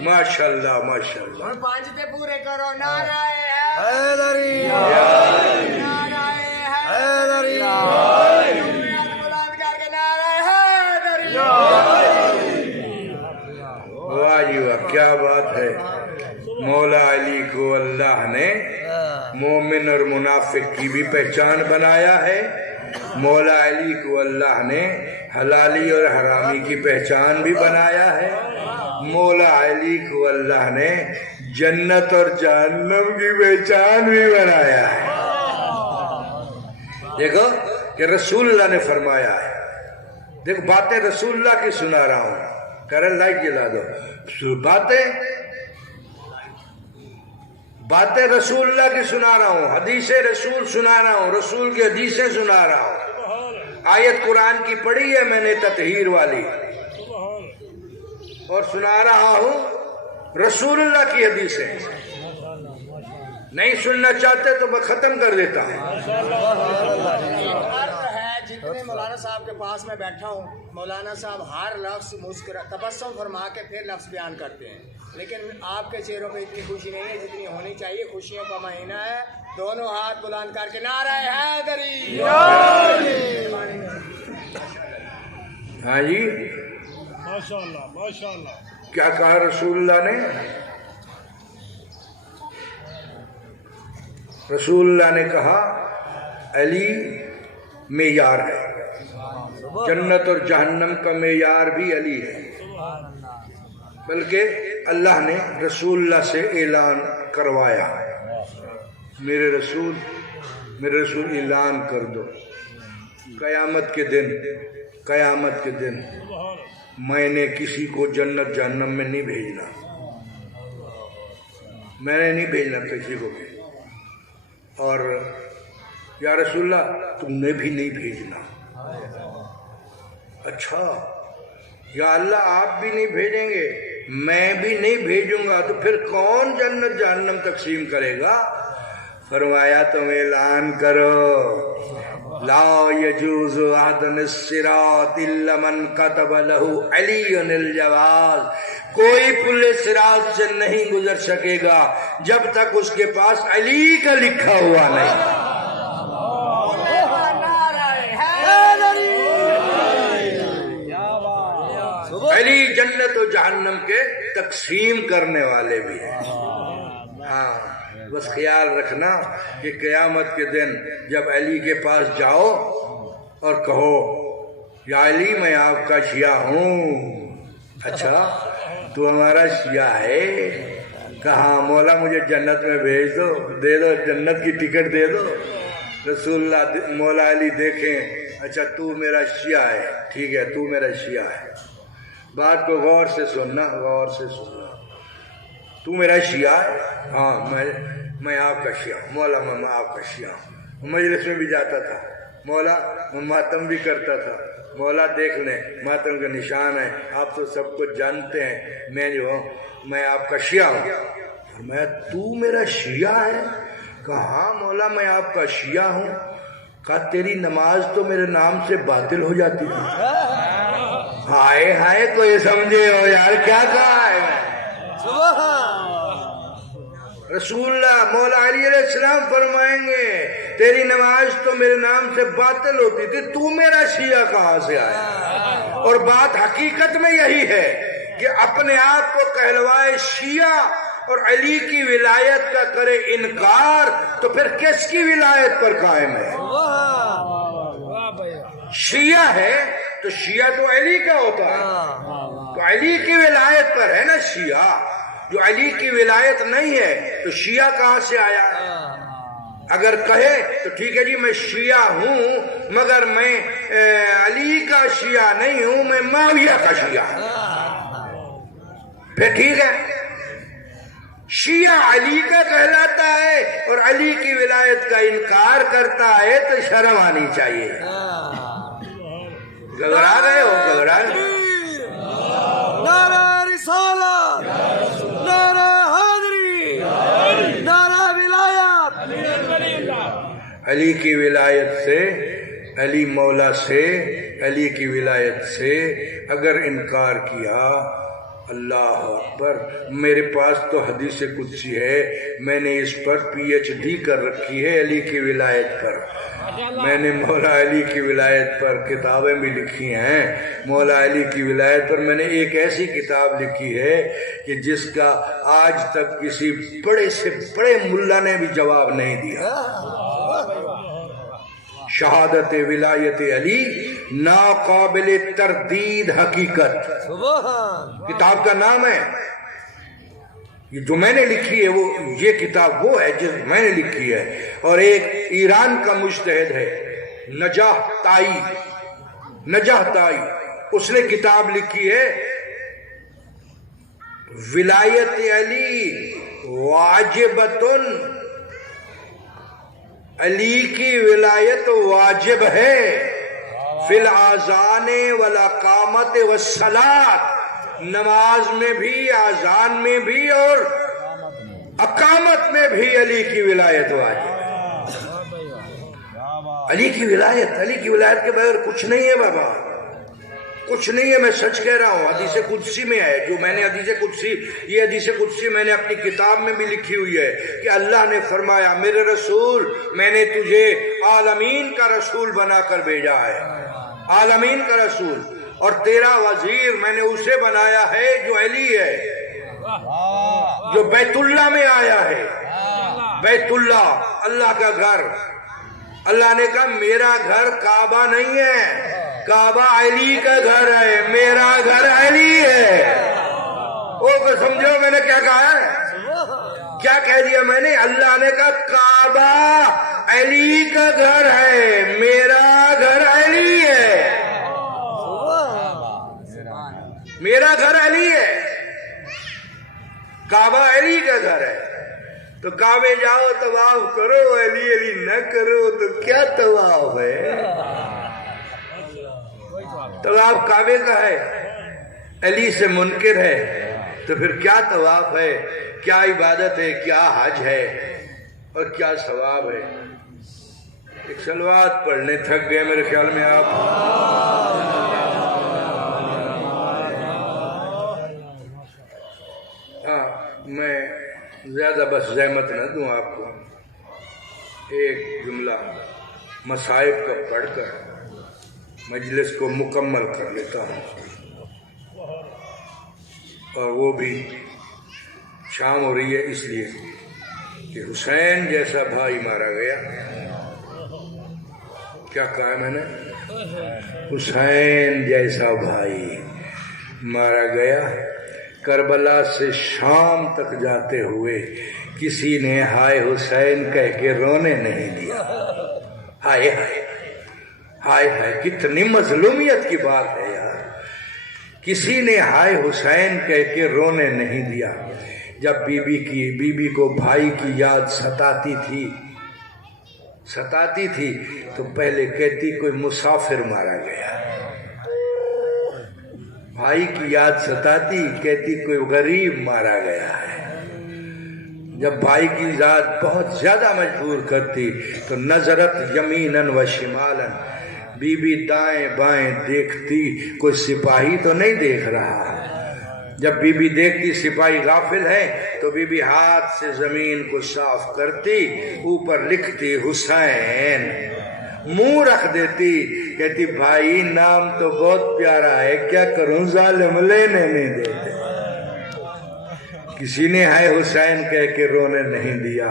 ماشاء اللہ ماشاء اللہ، 5 تے پورے کرو، نعرہ حیدری نعرہ حیدری بلند کر کے نعرہ حیدری۔ واہ جی واہ، کیا بات ہے۔ مولا علی کو اللہ نے مومن اور منافق کی بھی پہچان بنایا ہے، مولا علی کو اللہ نے حلالی اور حرامی کی پہچان بھی بنایا ہے، مولا علی کو اللہ نے جنت اور جہنم کی پہچان بھی بنایا ہے۔ دیکھو کہ رسول اللہ نے فرمایا ہے، دیکھو باتیں رسول اللہ کی سنا رہا ہوں، کرن لائٹ جلا دو، باتیں رسول اللہ کی سنا رہا ہوں، حدیث رسول سنا رہا ہوں، رسول کی حدیثیں سنا رہا ہوں۔ آیت قرآن کی پڑھی ہے میں نے تطہیر والی، اور سنا رہا ہوں رسول اللہ کی حدیثیں۔ نہیں سننا چاہتے تو میں ختم کر دیتا ہوں۔ جتنے مولانا صاحب کے پاس میں بیٹھا ہوں، مولانا صاحب ہر لفظ تبسم فرما کے پھر لفظ بیان کرتے ہیں، لیکن آپ کے چہروں پہ اتنی خوشی نہیں ہے جتنی ہونی چاہیے۔ خوشیوں کا مہینہ ہے، دونوں ہاتھ بلند کر کے نعرہ حیدری۔ ہاں جی، ماشاء اللہ ماشاء اللہ۔ کیا کہا رسول اللہ نے؟ رسول اللہ نے کہا علی معیار ہے، جنت اور جہنم کا معیار بھی علی ہے۔ بلکہ اللہ نے رسول اللہ سے اعلان کروایا، میرے رسول اعلان کر دو، قیامت کے دن میں نے کسی کو جنت جہنم میں نہیں بھیجنا، میں نے نہیں بھیجنا کسی کو بھی، اور یا رسول اللہ تم نے بھی نہیں بھیجنا۔ اچھا یا اللہ آپ بھی نہیں بھیجیں گے، میں بھی نہیں بھیجوں گا، تو پھر کون جنت جہنم تقسیم کرے گا؟ فرمایا تم اعلان کرو، لا يجوز عدن الصراط الا من كتب له علی الجواز، کوئی پل صراط سے نہیں گزر سکے گا جب تک اس کے پاس علی کا لکھا ہوا نہیں۔ علی جنت و جہنم کے تقسیم کرنے والے بھی ہیں۔ ہاں بس خیال رکھنا کہ قیامت کے دن جب علی کے پاس جاؤ اور کہو یا علی میں آپ کا شیعہ ہوں۔ اچھا تو ہمارا شیعہ ہے؟ کہاں؟ مولا مجھے جنت میں بھیج دو، دے دو جنت کی ٹکٹ دے دو۔ رسول اللہ مولا علی دیکھیں، اچھا تو میرا شیعہ ہے، ٹھیک ہے تو میرا شیعہ ہے، بات کو غور سے سننا، غور سے سننا، تو میرا شیعہ ہے؟ ہاں میں آپ کا شیعہ ہوں مولا، میں آپ کا شیعہ ہوں۔ مجلس میں بھی جاتا تھا مولا، میں ماتم بھی کرتا تھا مولا، دیکھ لیں ماتم کا نشان ہے، آپ تو سب کچھ جانتے ہیں، میں جو ہوں میں آپ کا شیعہ ہوں۔ فرمایا تو میرا شیعہ ہے؟ کہا مولا میں آپ کا شیعہ ہوں۔ کہا تیری نماز تو میرے نام سے باطل ہو جاتی تھی۔ ہائے ہائے کوئی سمجھے ہو یار کیا کہا ہے؟ رسول اللہ مولا علی علیہ السلام فرمائیں گے تیری نماز تو میرے نام سے باطل ہوتی تھی، تو میرا شیعہ کہاں سے آیا؟ اور بات حقیقت میں یہی ہے کہ اپنے آپ کو کہلوائے شیعہ اور علی کی ولایت کا کرے انکار، تو پھر کس کی ولایت پر قائم ہے؟ شیعہ ہے تو شیعہ تو علی کا ہوتا ہے، تو علی کی ولایت پر ہے نا شیعہ۔ جو علی کی ولایت نہیں ہے تو شیعہ کہاں سے آیا؟ اگر کہے تو ٹھیک ہے جی میں شیعہ ہوں، مگر میں علی کا شیعہ نہیں ہوں، میں معاویہ کا شیعہ ہوں، پھر ٹھیک ہے۔ شیعہ علی کا کہلاتا ہے اور علی کی ولایت کا انکار کرتا ہے تو شرم آنی چاہیے۔ گھبرا گئے ہو؟ گھبرا گئے؟ نعرہ رسالت، نعرہ حیدری، نعرہ ولایت۔ علی کی ولایت سے، علی مولا سے، علی کی ولایت سے اگر انکار کیا، اللہ اکبر، میرے پاس تو حدیث قدسی ہے، میں نے اس پر پی ایچ ڈی کر رکھی ہے، علی کی ولایت پر، میں نے مولا علی کی ولایت پر کتابیں بھی لکھی ہیں۔ مولا علی کی ولایت پر میں نے ایک ایسی کتاب لکھی ہے کہ جس کا آج تک کسی بڑے سے بڑے ملا نے بھی جواب نہیں دیا۔ شہادت ولایت علی ناقابل تردید حقیقت، کتاب کا نام ہے، یہ جو میں نے لکھی ہے وہ، یہ کتاب وہ ہے جس میں نے لکھی ہے۔ اور ایک ایران کا مجتہد ہے نجاح تائی، اس نے کتاب لکھی ہے ولایت علی واجبتن، علی کی ولایت واجب ہے، فی الاذان والاقامت والصلاۃ، نماز میں بھی، اذان میں بھی اور اقامت میں بھی علی کی ولایت واجب ہے۔ علی کی ولایت کے بغیر کچھ نہیں ہے بابا، کچھ نہیں ہے، میں سچ کہہ رہا ہوں، حدیث قدسی میں ہے، جو میں نے یہ حدیث قدسی میں نے اپنی کتاب میں بھی لکھی ہوئی ہے کہ اللہ نے فرمایا میرے رسول میں نے تجھے عالمین کا رسول بنا کر بھیجا ہے، عالمین کا رسول، اور تیرا وزیر میں نے اسے بنایا ہے جو علی ہے، جو بیت اللہ میں آیا ہے، بیت اللہ، اللہ کا گھر۔ اللہ نے کہا میرا گھر کعبہ نہیں ہے، کعبہ علی کا گھر ہے، میرا گھر علی ہے۔ وہ سمجھو میں نے کیا کہا ہے؟ کیا کہہ دیا میں نے؟ اللہ نے کہا کعبہ علی کا گھر ہے، میرا گھر علی ہے، میرا گھر علی ہے، کعبہ علی کا گھر ہے۔ تو کعبے جاؤ طواف کرو، علی علی نہ کرو تو کیا طواف ہے؟ طواف کعبے کا ہے، علی سے منکر ہے، تو پھر کیا طواف ہے، کیا عبادت ہے، کیا حج ہے اور کیا ثواب ہے؟ ایک صلوات پڑھنے تھک گئے میرے خیال میں آپ۔ ہاں میں زیادہ بس زحمت نہ دوں آپ کو، ایک جملہ مصائب کا پڑھ کر مجلس کو مکمل کر لیتا ہوں، اور وہ بھی شام ہو رہی ہے اس لیے کہ حسین جیسا بھائی مارا گیا، کیا کہا میں نے؟ حسین جیسا بھائی مارا گیا۔ کربلا سے شام تک جاتے ہوئے کسی نے ہائے حسین کہہ کے رونے نہیں دیا۔ ہائے ہائے ہائے ہائے، کتنی مظلومیت کی بات ہے یار۔ کسی نے ہائے حسین کہہ کے رونے نہیں دیا۔ جب بی بی کو بھائی کی یاد ستاتی تھی تو پہلے کہتی کوئی مسافر مارا گیا۔ بھائی کی یاد ستاتی، کہتی کوئی غریب مارا گیا ہے۔ جب بھائی کی یاد بہت زیادہ مجبور کرتی تو نظرت یمیناً و شمالاً، بی بی دائیں بائیں دیکھتی کوئی سپاہی تو نہیں دیکھ رہا۔ جب بی بی دیکھتی سپاہی غافل ہے تو بی بی ہاتھ سے زمین کو صاف کرتی، اوپر لکھتی حسین، منہ رکھ دیتی، کہتی بھائی نام تو بہت پیارا ہے، کیا کروں ظالم لینے نہیں دیتے۔ کسی نے ہائے حسین کہہ کے رونے نہیں دیا۔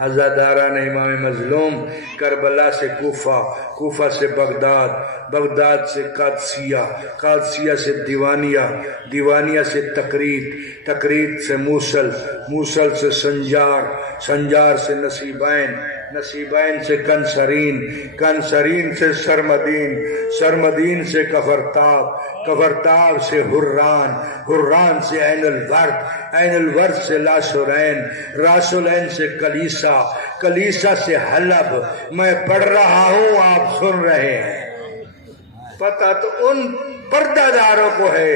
عزاداران امام مظلوم کربلا سے کوفہ، کوفہ سے بغداد، بغداد سے قادسیہ، قادسیہ سے دیوانیہ، دیوانیہ سے تقرید، تقرید سے موصل، موصل سے سنجار، سنجار سے نصیبین، نصیبین سے کنسرین، کنسرین سے سرمدین، سرمدین سے کفرتاب، کفرتاب سے حران، حران سے عین الورد، عین الورد سے لاسورین، راسولین سے کلیسا، کلیسا سے حلب۔ میں پڑھ رہا ہوں، آپ سن رہے ہیں۔ پتہ تو ان پردہ داروں کو ہے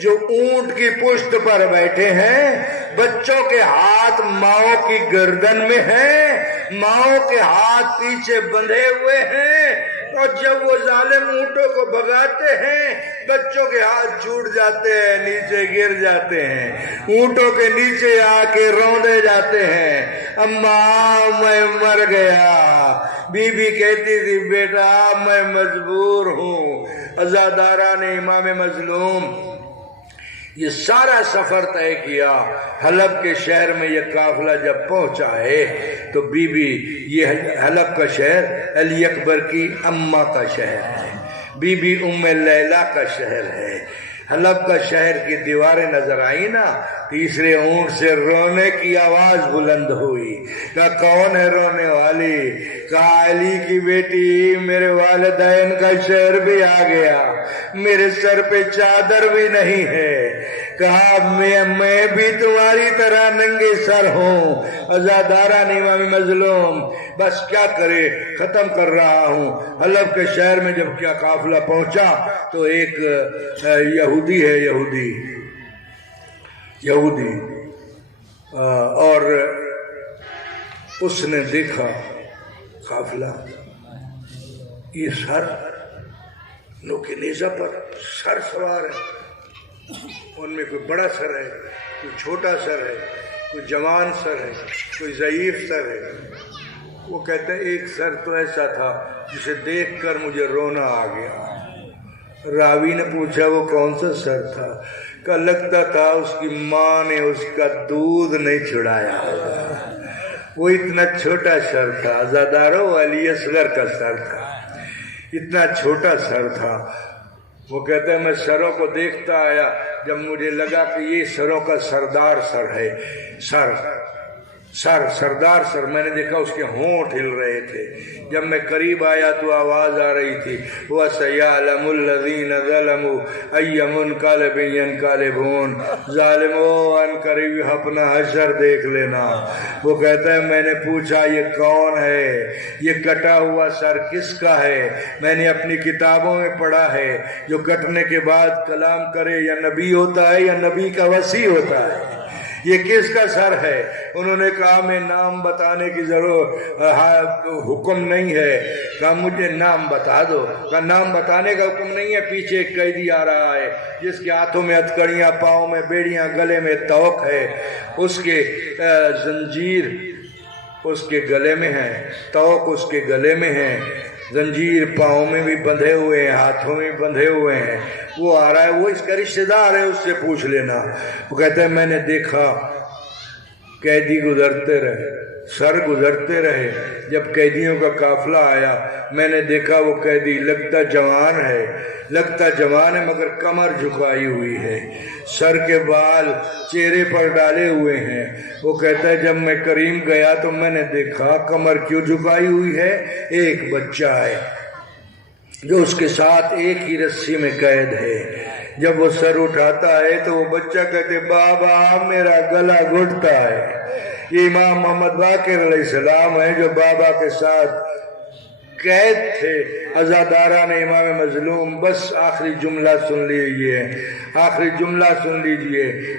جو اونٹ کی پشت پر بیٹھے ہیں، بچوں کے ہاتھ ماؤں کی گردن میں ہیں، ماؤں کے ہاتھ پیچھے بندھے ہوئے ہیں، اور جب وہ ظالم اونٹوں کو بھگاتے ہیں بچوں کے ہاتھ چھوٹ جاتے ہیں، نیچے گر جاتے ہیں، اونٹوں کے نیچے آ کے روندے جاتے ہیں، اماں میں مر گیا۔ بی بی کہتی تھی بیٹا میں مجبور ہوں۔ عزاداران امام مظلوم یہ سارا سفر طے کیا۔ حلب کے شہر میں یہ قافلہ جب پہنچا ہے تو بی بی، یہ حلب کا شہر علی اکبر کی اماں کا شہر ہے، بی بی ام لیلہ کا شہر ہے۔ حلب کا شہر کی دیواریں نظر آئیں نا، تیسرے اونٹ سے رونے کی آواز بلند ہوئی۔ کہا کون ہے رونے والی؟ کہا علی کی بیٹی، میرے والدین کا شہر بھی آ گیا، میرے سر پہ چادر بھی نہیں ہے۔ کہا میں بھی تمہاری طرح ننگے سر ہوں۔ عزاداران امام مظلوم بس کیا کرے، ختم کر رہا ہوں۔ حلب کے شہر میں جب کیا قافلہ پہنچا تو ایک یہودی ہے، یہودی اور اس نے دیکھا قافلہ، یہ سر نوکے نیزہ پر سر سوار ہے، ان میں کوئی بڑا سر ہے، کوئی چھوٹا سر ہے، کوئی جوان سر ہے، کوئی ضعیف سر ہے۔ وہ کہتے ہیں ایک سر تو ایسا تھا جسے دیکھ کر مجھے رونا آ گیا۔ راوی نے پوچھا وہ کون سا سر تھا؟ کہ لگتا تھا اس کی ماں نے اس کا دودھ نہیں چھڑایا، وہ اتنا چھوٹا سر تھا۔ عزادارو علی اصغر کا سر تھا، اتنا چھوٹا سر تھا۔ وہ کہتے ہیں میں سروں کو دیکھتا آیا، جب مجھے لگا کہ یہ سروں کا سردار سر ہے، سردار سر، میں نے دیکھا اس کے ہونٹ ہل رہے تھے۔ جب میں قریب آیا تو آواز آ رہی تھی وَسَيَعْلَمُ الَّذِينَ ظَلَمُوا أَيَّ مُنْقَلَبٍ يَنْقَلِبُونَ، ظالموں ان قریب اپنا حشر دیکھ لینا۔ وہ کہتا ہے میں نے پوچھا یہ کون ہے، یہ کٹا ہوا سر کس کا ہے؟ میں نے اپنی کتابوں میں پڑھا ہے جو کٹنے کے بعد کلام کرے یا نبی ہوتا ہے یا نبی کا وصی ہوتا ہے، یہ کس کا سر ہے؟ انہوں نے کہا میں نام بتانے کی حکم نہیں ہے۔ کہا مجھے نام بتا دو۔ کہا نام بتانے کا حکم نہیں ہے، پیچھے ایک قیدی آ رہا ہے جس کے ہاتھوں میں ہتھکڑیاں، پاؤں میں بیڑیاں، گلے میں توق ہے، اس کے زنجیر اس کے گلے میں ہے، توق اس کے گلے میں ہے، زنجیر پاؤں میں بھی بندھے ہوئے ہیں، ہاتھوں میں بھی بندھے ہوئے ہیں۔ وہ آ رہا ہے، وہ اس کا رشتہ دار ہے، اس سے پوچھ لینا۔ وہ کہتا ہے میں نے دیکھا قیدی گزرتے رہے، سر گزرتے رہے. جب قیدیوں کا قافلہ آیا میں نے دیکھا وہ قیدی لگتا جوان ہے مگر کمر جھکائی ہوئی ہے, سر کے بال چہرے پر ڈالے ہوئے ہیں. وہ کہتا ہے جب میں کریم گیا تو میں نے دیکھا کمر کیوں جھکائی ہوئی ہے, ایک بچہ ہے جو اس کے ساتھ ایک ہی رسی میں قید ہے. جب وہ سر اٹھاتا ہے تو وہ بچہ کہتے بابا میرا گلا گھٹتا ہے. یہ امام محمد باقر علیہ السلام ہے جو بابا کے ساتھ قید تھے. عزاداران امام مظلوم. بس آخری جملہ سن لیجئے.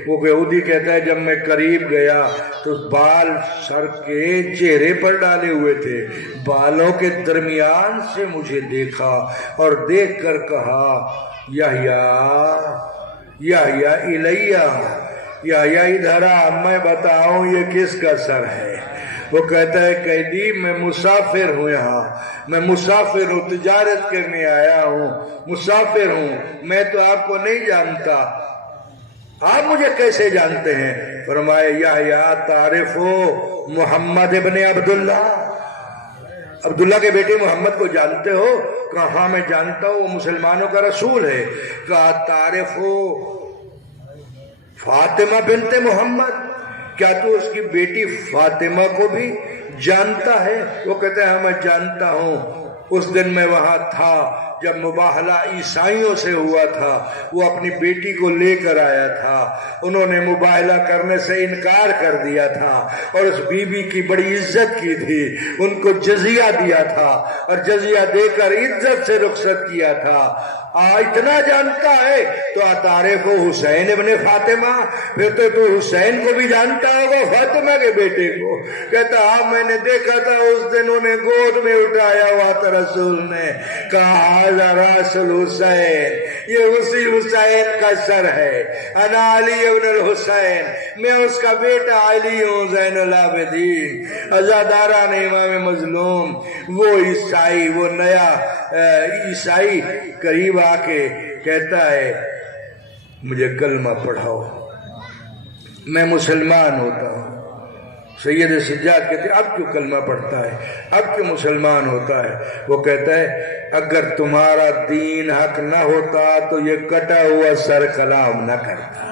وہ یہودی کہتا ہے جب میں قریب گیا تو بال سر کے چہرے پر ڈالے ہوئے تھے, بالوں کے درمیان سے مجھے دیکھا اور دیکھ کر کہا یحییٰ الیہ, یحییٰ ادھر آ میں بتاؤں یہ کس کا سر ہے. وہ کہتا ہے قیدی میں مسافر ہوں, یہاں میں مسافر ہوں, تجارت کرنے آیا ہوں, مسافر ہوں, میں تو آپ کو نہیں جانتا, آپ مجھے کیسے جانتے ہیں؟ فرمایا یحییٰ تعرف محمد ابن عبداللہ, عبداللہ کے بیٹے محمد کو جانتے ہو؟ کہاں میں جانتا ہوں, وہ مسلمانوں کا رسول ہے. کہا تعرف فاطمہ بنت محمد, کیا تو اس کی بیٹی فاطمہ کو بھی جانتا ہے؟ وہ کہتا ہے ہاں میں جانتا ہوں. اس دن میں وہاں تھا جب مباہلہ عیسائیوں سے ہوا تھا, وہ اپنی بیٹی کو لے کر آیا تھا, انہوں نے مباہلہ کرنے سے انکار کر دیا تھا اور اس بی بی کی بڑی عزت کی تھی, ان کو جزیہ دیا تھا اور جزیہ دے کر عزت سے رخصت کیا تھا. اتنا جانتا ہے تو تعرف حسین ابن فاطمہ, پھر تو حسین کو بھی جانتا ہوگا, فاطمہ کے بیٹے کو. کہتا ہاں میں نے دیکھا تھا اس دن انہیں گود میں اٹھایا ہوا تھا رسول نے, کہا راس الحسین, یہ اسی حسین کا سر ہے. انا علی ابن الحسین, میں اس کا بیٹا علی ہوں زین العابدین. عزاداران امام مظلوم. وہ عیسائی, وہ نیا عیسائی قریب آ کے کہتا ہے مجھے کلمہ پڑھاؤ, میں مسلمان ہوتا ہوں. سید سجاد کہتے ہیں اب کیوں کلمہ پڑھتا ہے, اب کیوں مسلمان ہوتا ہے؟ وہ کہتا ہے اگر تمہارا دین حق نہ ہوتا تو یہ کٹا ہوا سر کلام نہ کرتا,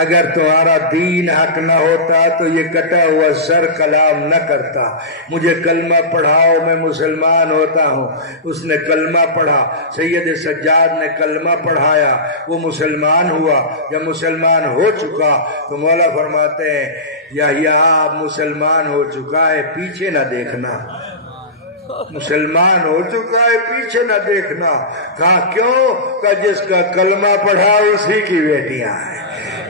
اگر تمہارا دین حق نہ ہوتا تو یہ کٹا ہوا سر کلام نہ کرتا. مجھے کلمہ پڑھاؤ میں مسلمان ہوتا ہوں. اس نے کلمہ پڑھا, سید سجاد نے کلمہ پڑھایا, وہ مسلمان ہوا. جب مسلمان ہو چکا تو مولا فرماتے ہیں یحییٰ مسلمان ہو چکا ہے, پیچھے نہ دیکھنا, مسلمان ہو چکا ہے پیچھے نہ دیکھنا. کہا کیوں؟ کہ جس کا کلمہ پڑھا اسی کی بیٹیاں ہیں,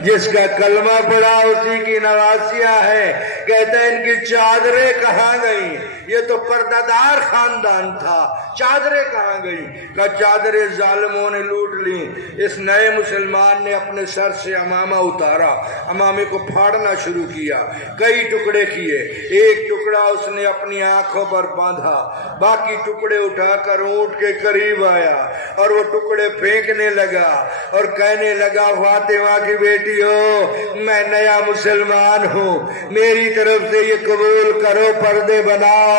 جس کا کلمہ پڑھا اسی کی نواسیاں ہیں. کہتے ہیں ان کی چادریں کہاں گئیں؟ یہ تو پردہ دار خاندان تھا, چادریں کہاں گئیں؟ کہ چادریں ظالموں نے لوٹ لیں. اس نئے مسلمان نے اپنے سر سے عمامہ اتارا, عمامے کو پھاڑنا شروع کیا, کئی ٹکڑے کیے. ایک ٹکڑا اس نے اپنی آنکھوں پر باندھا, باقی ٹکڑے اٹھا کر اونٹ کے قریب آیا اور وہ ٹکڑے پھینکنے لگا اور کہنے لگا فاطمہ کی بیٹی ہو, میں نیا مسلمان ہوں, میری طرف سے یہ قبول کرو, پردے بناؤ.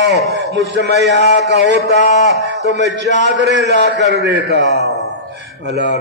مجھ سے میں یہاں کا ہوتا تو میں چادریں لا کر دیتا. اللہ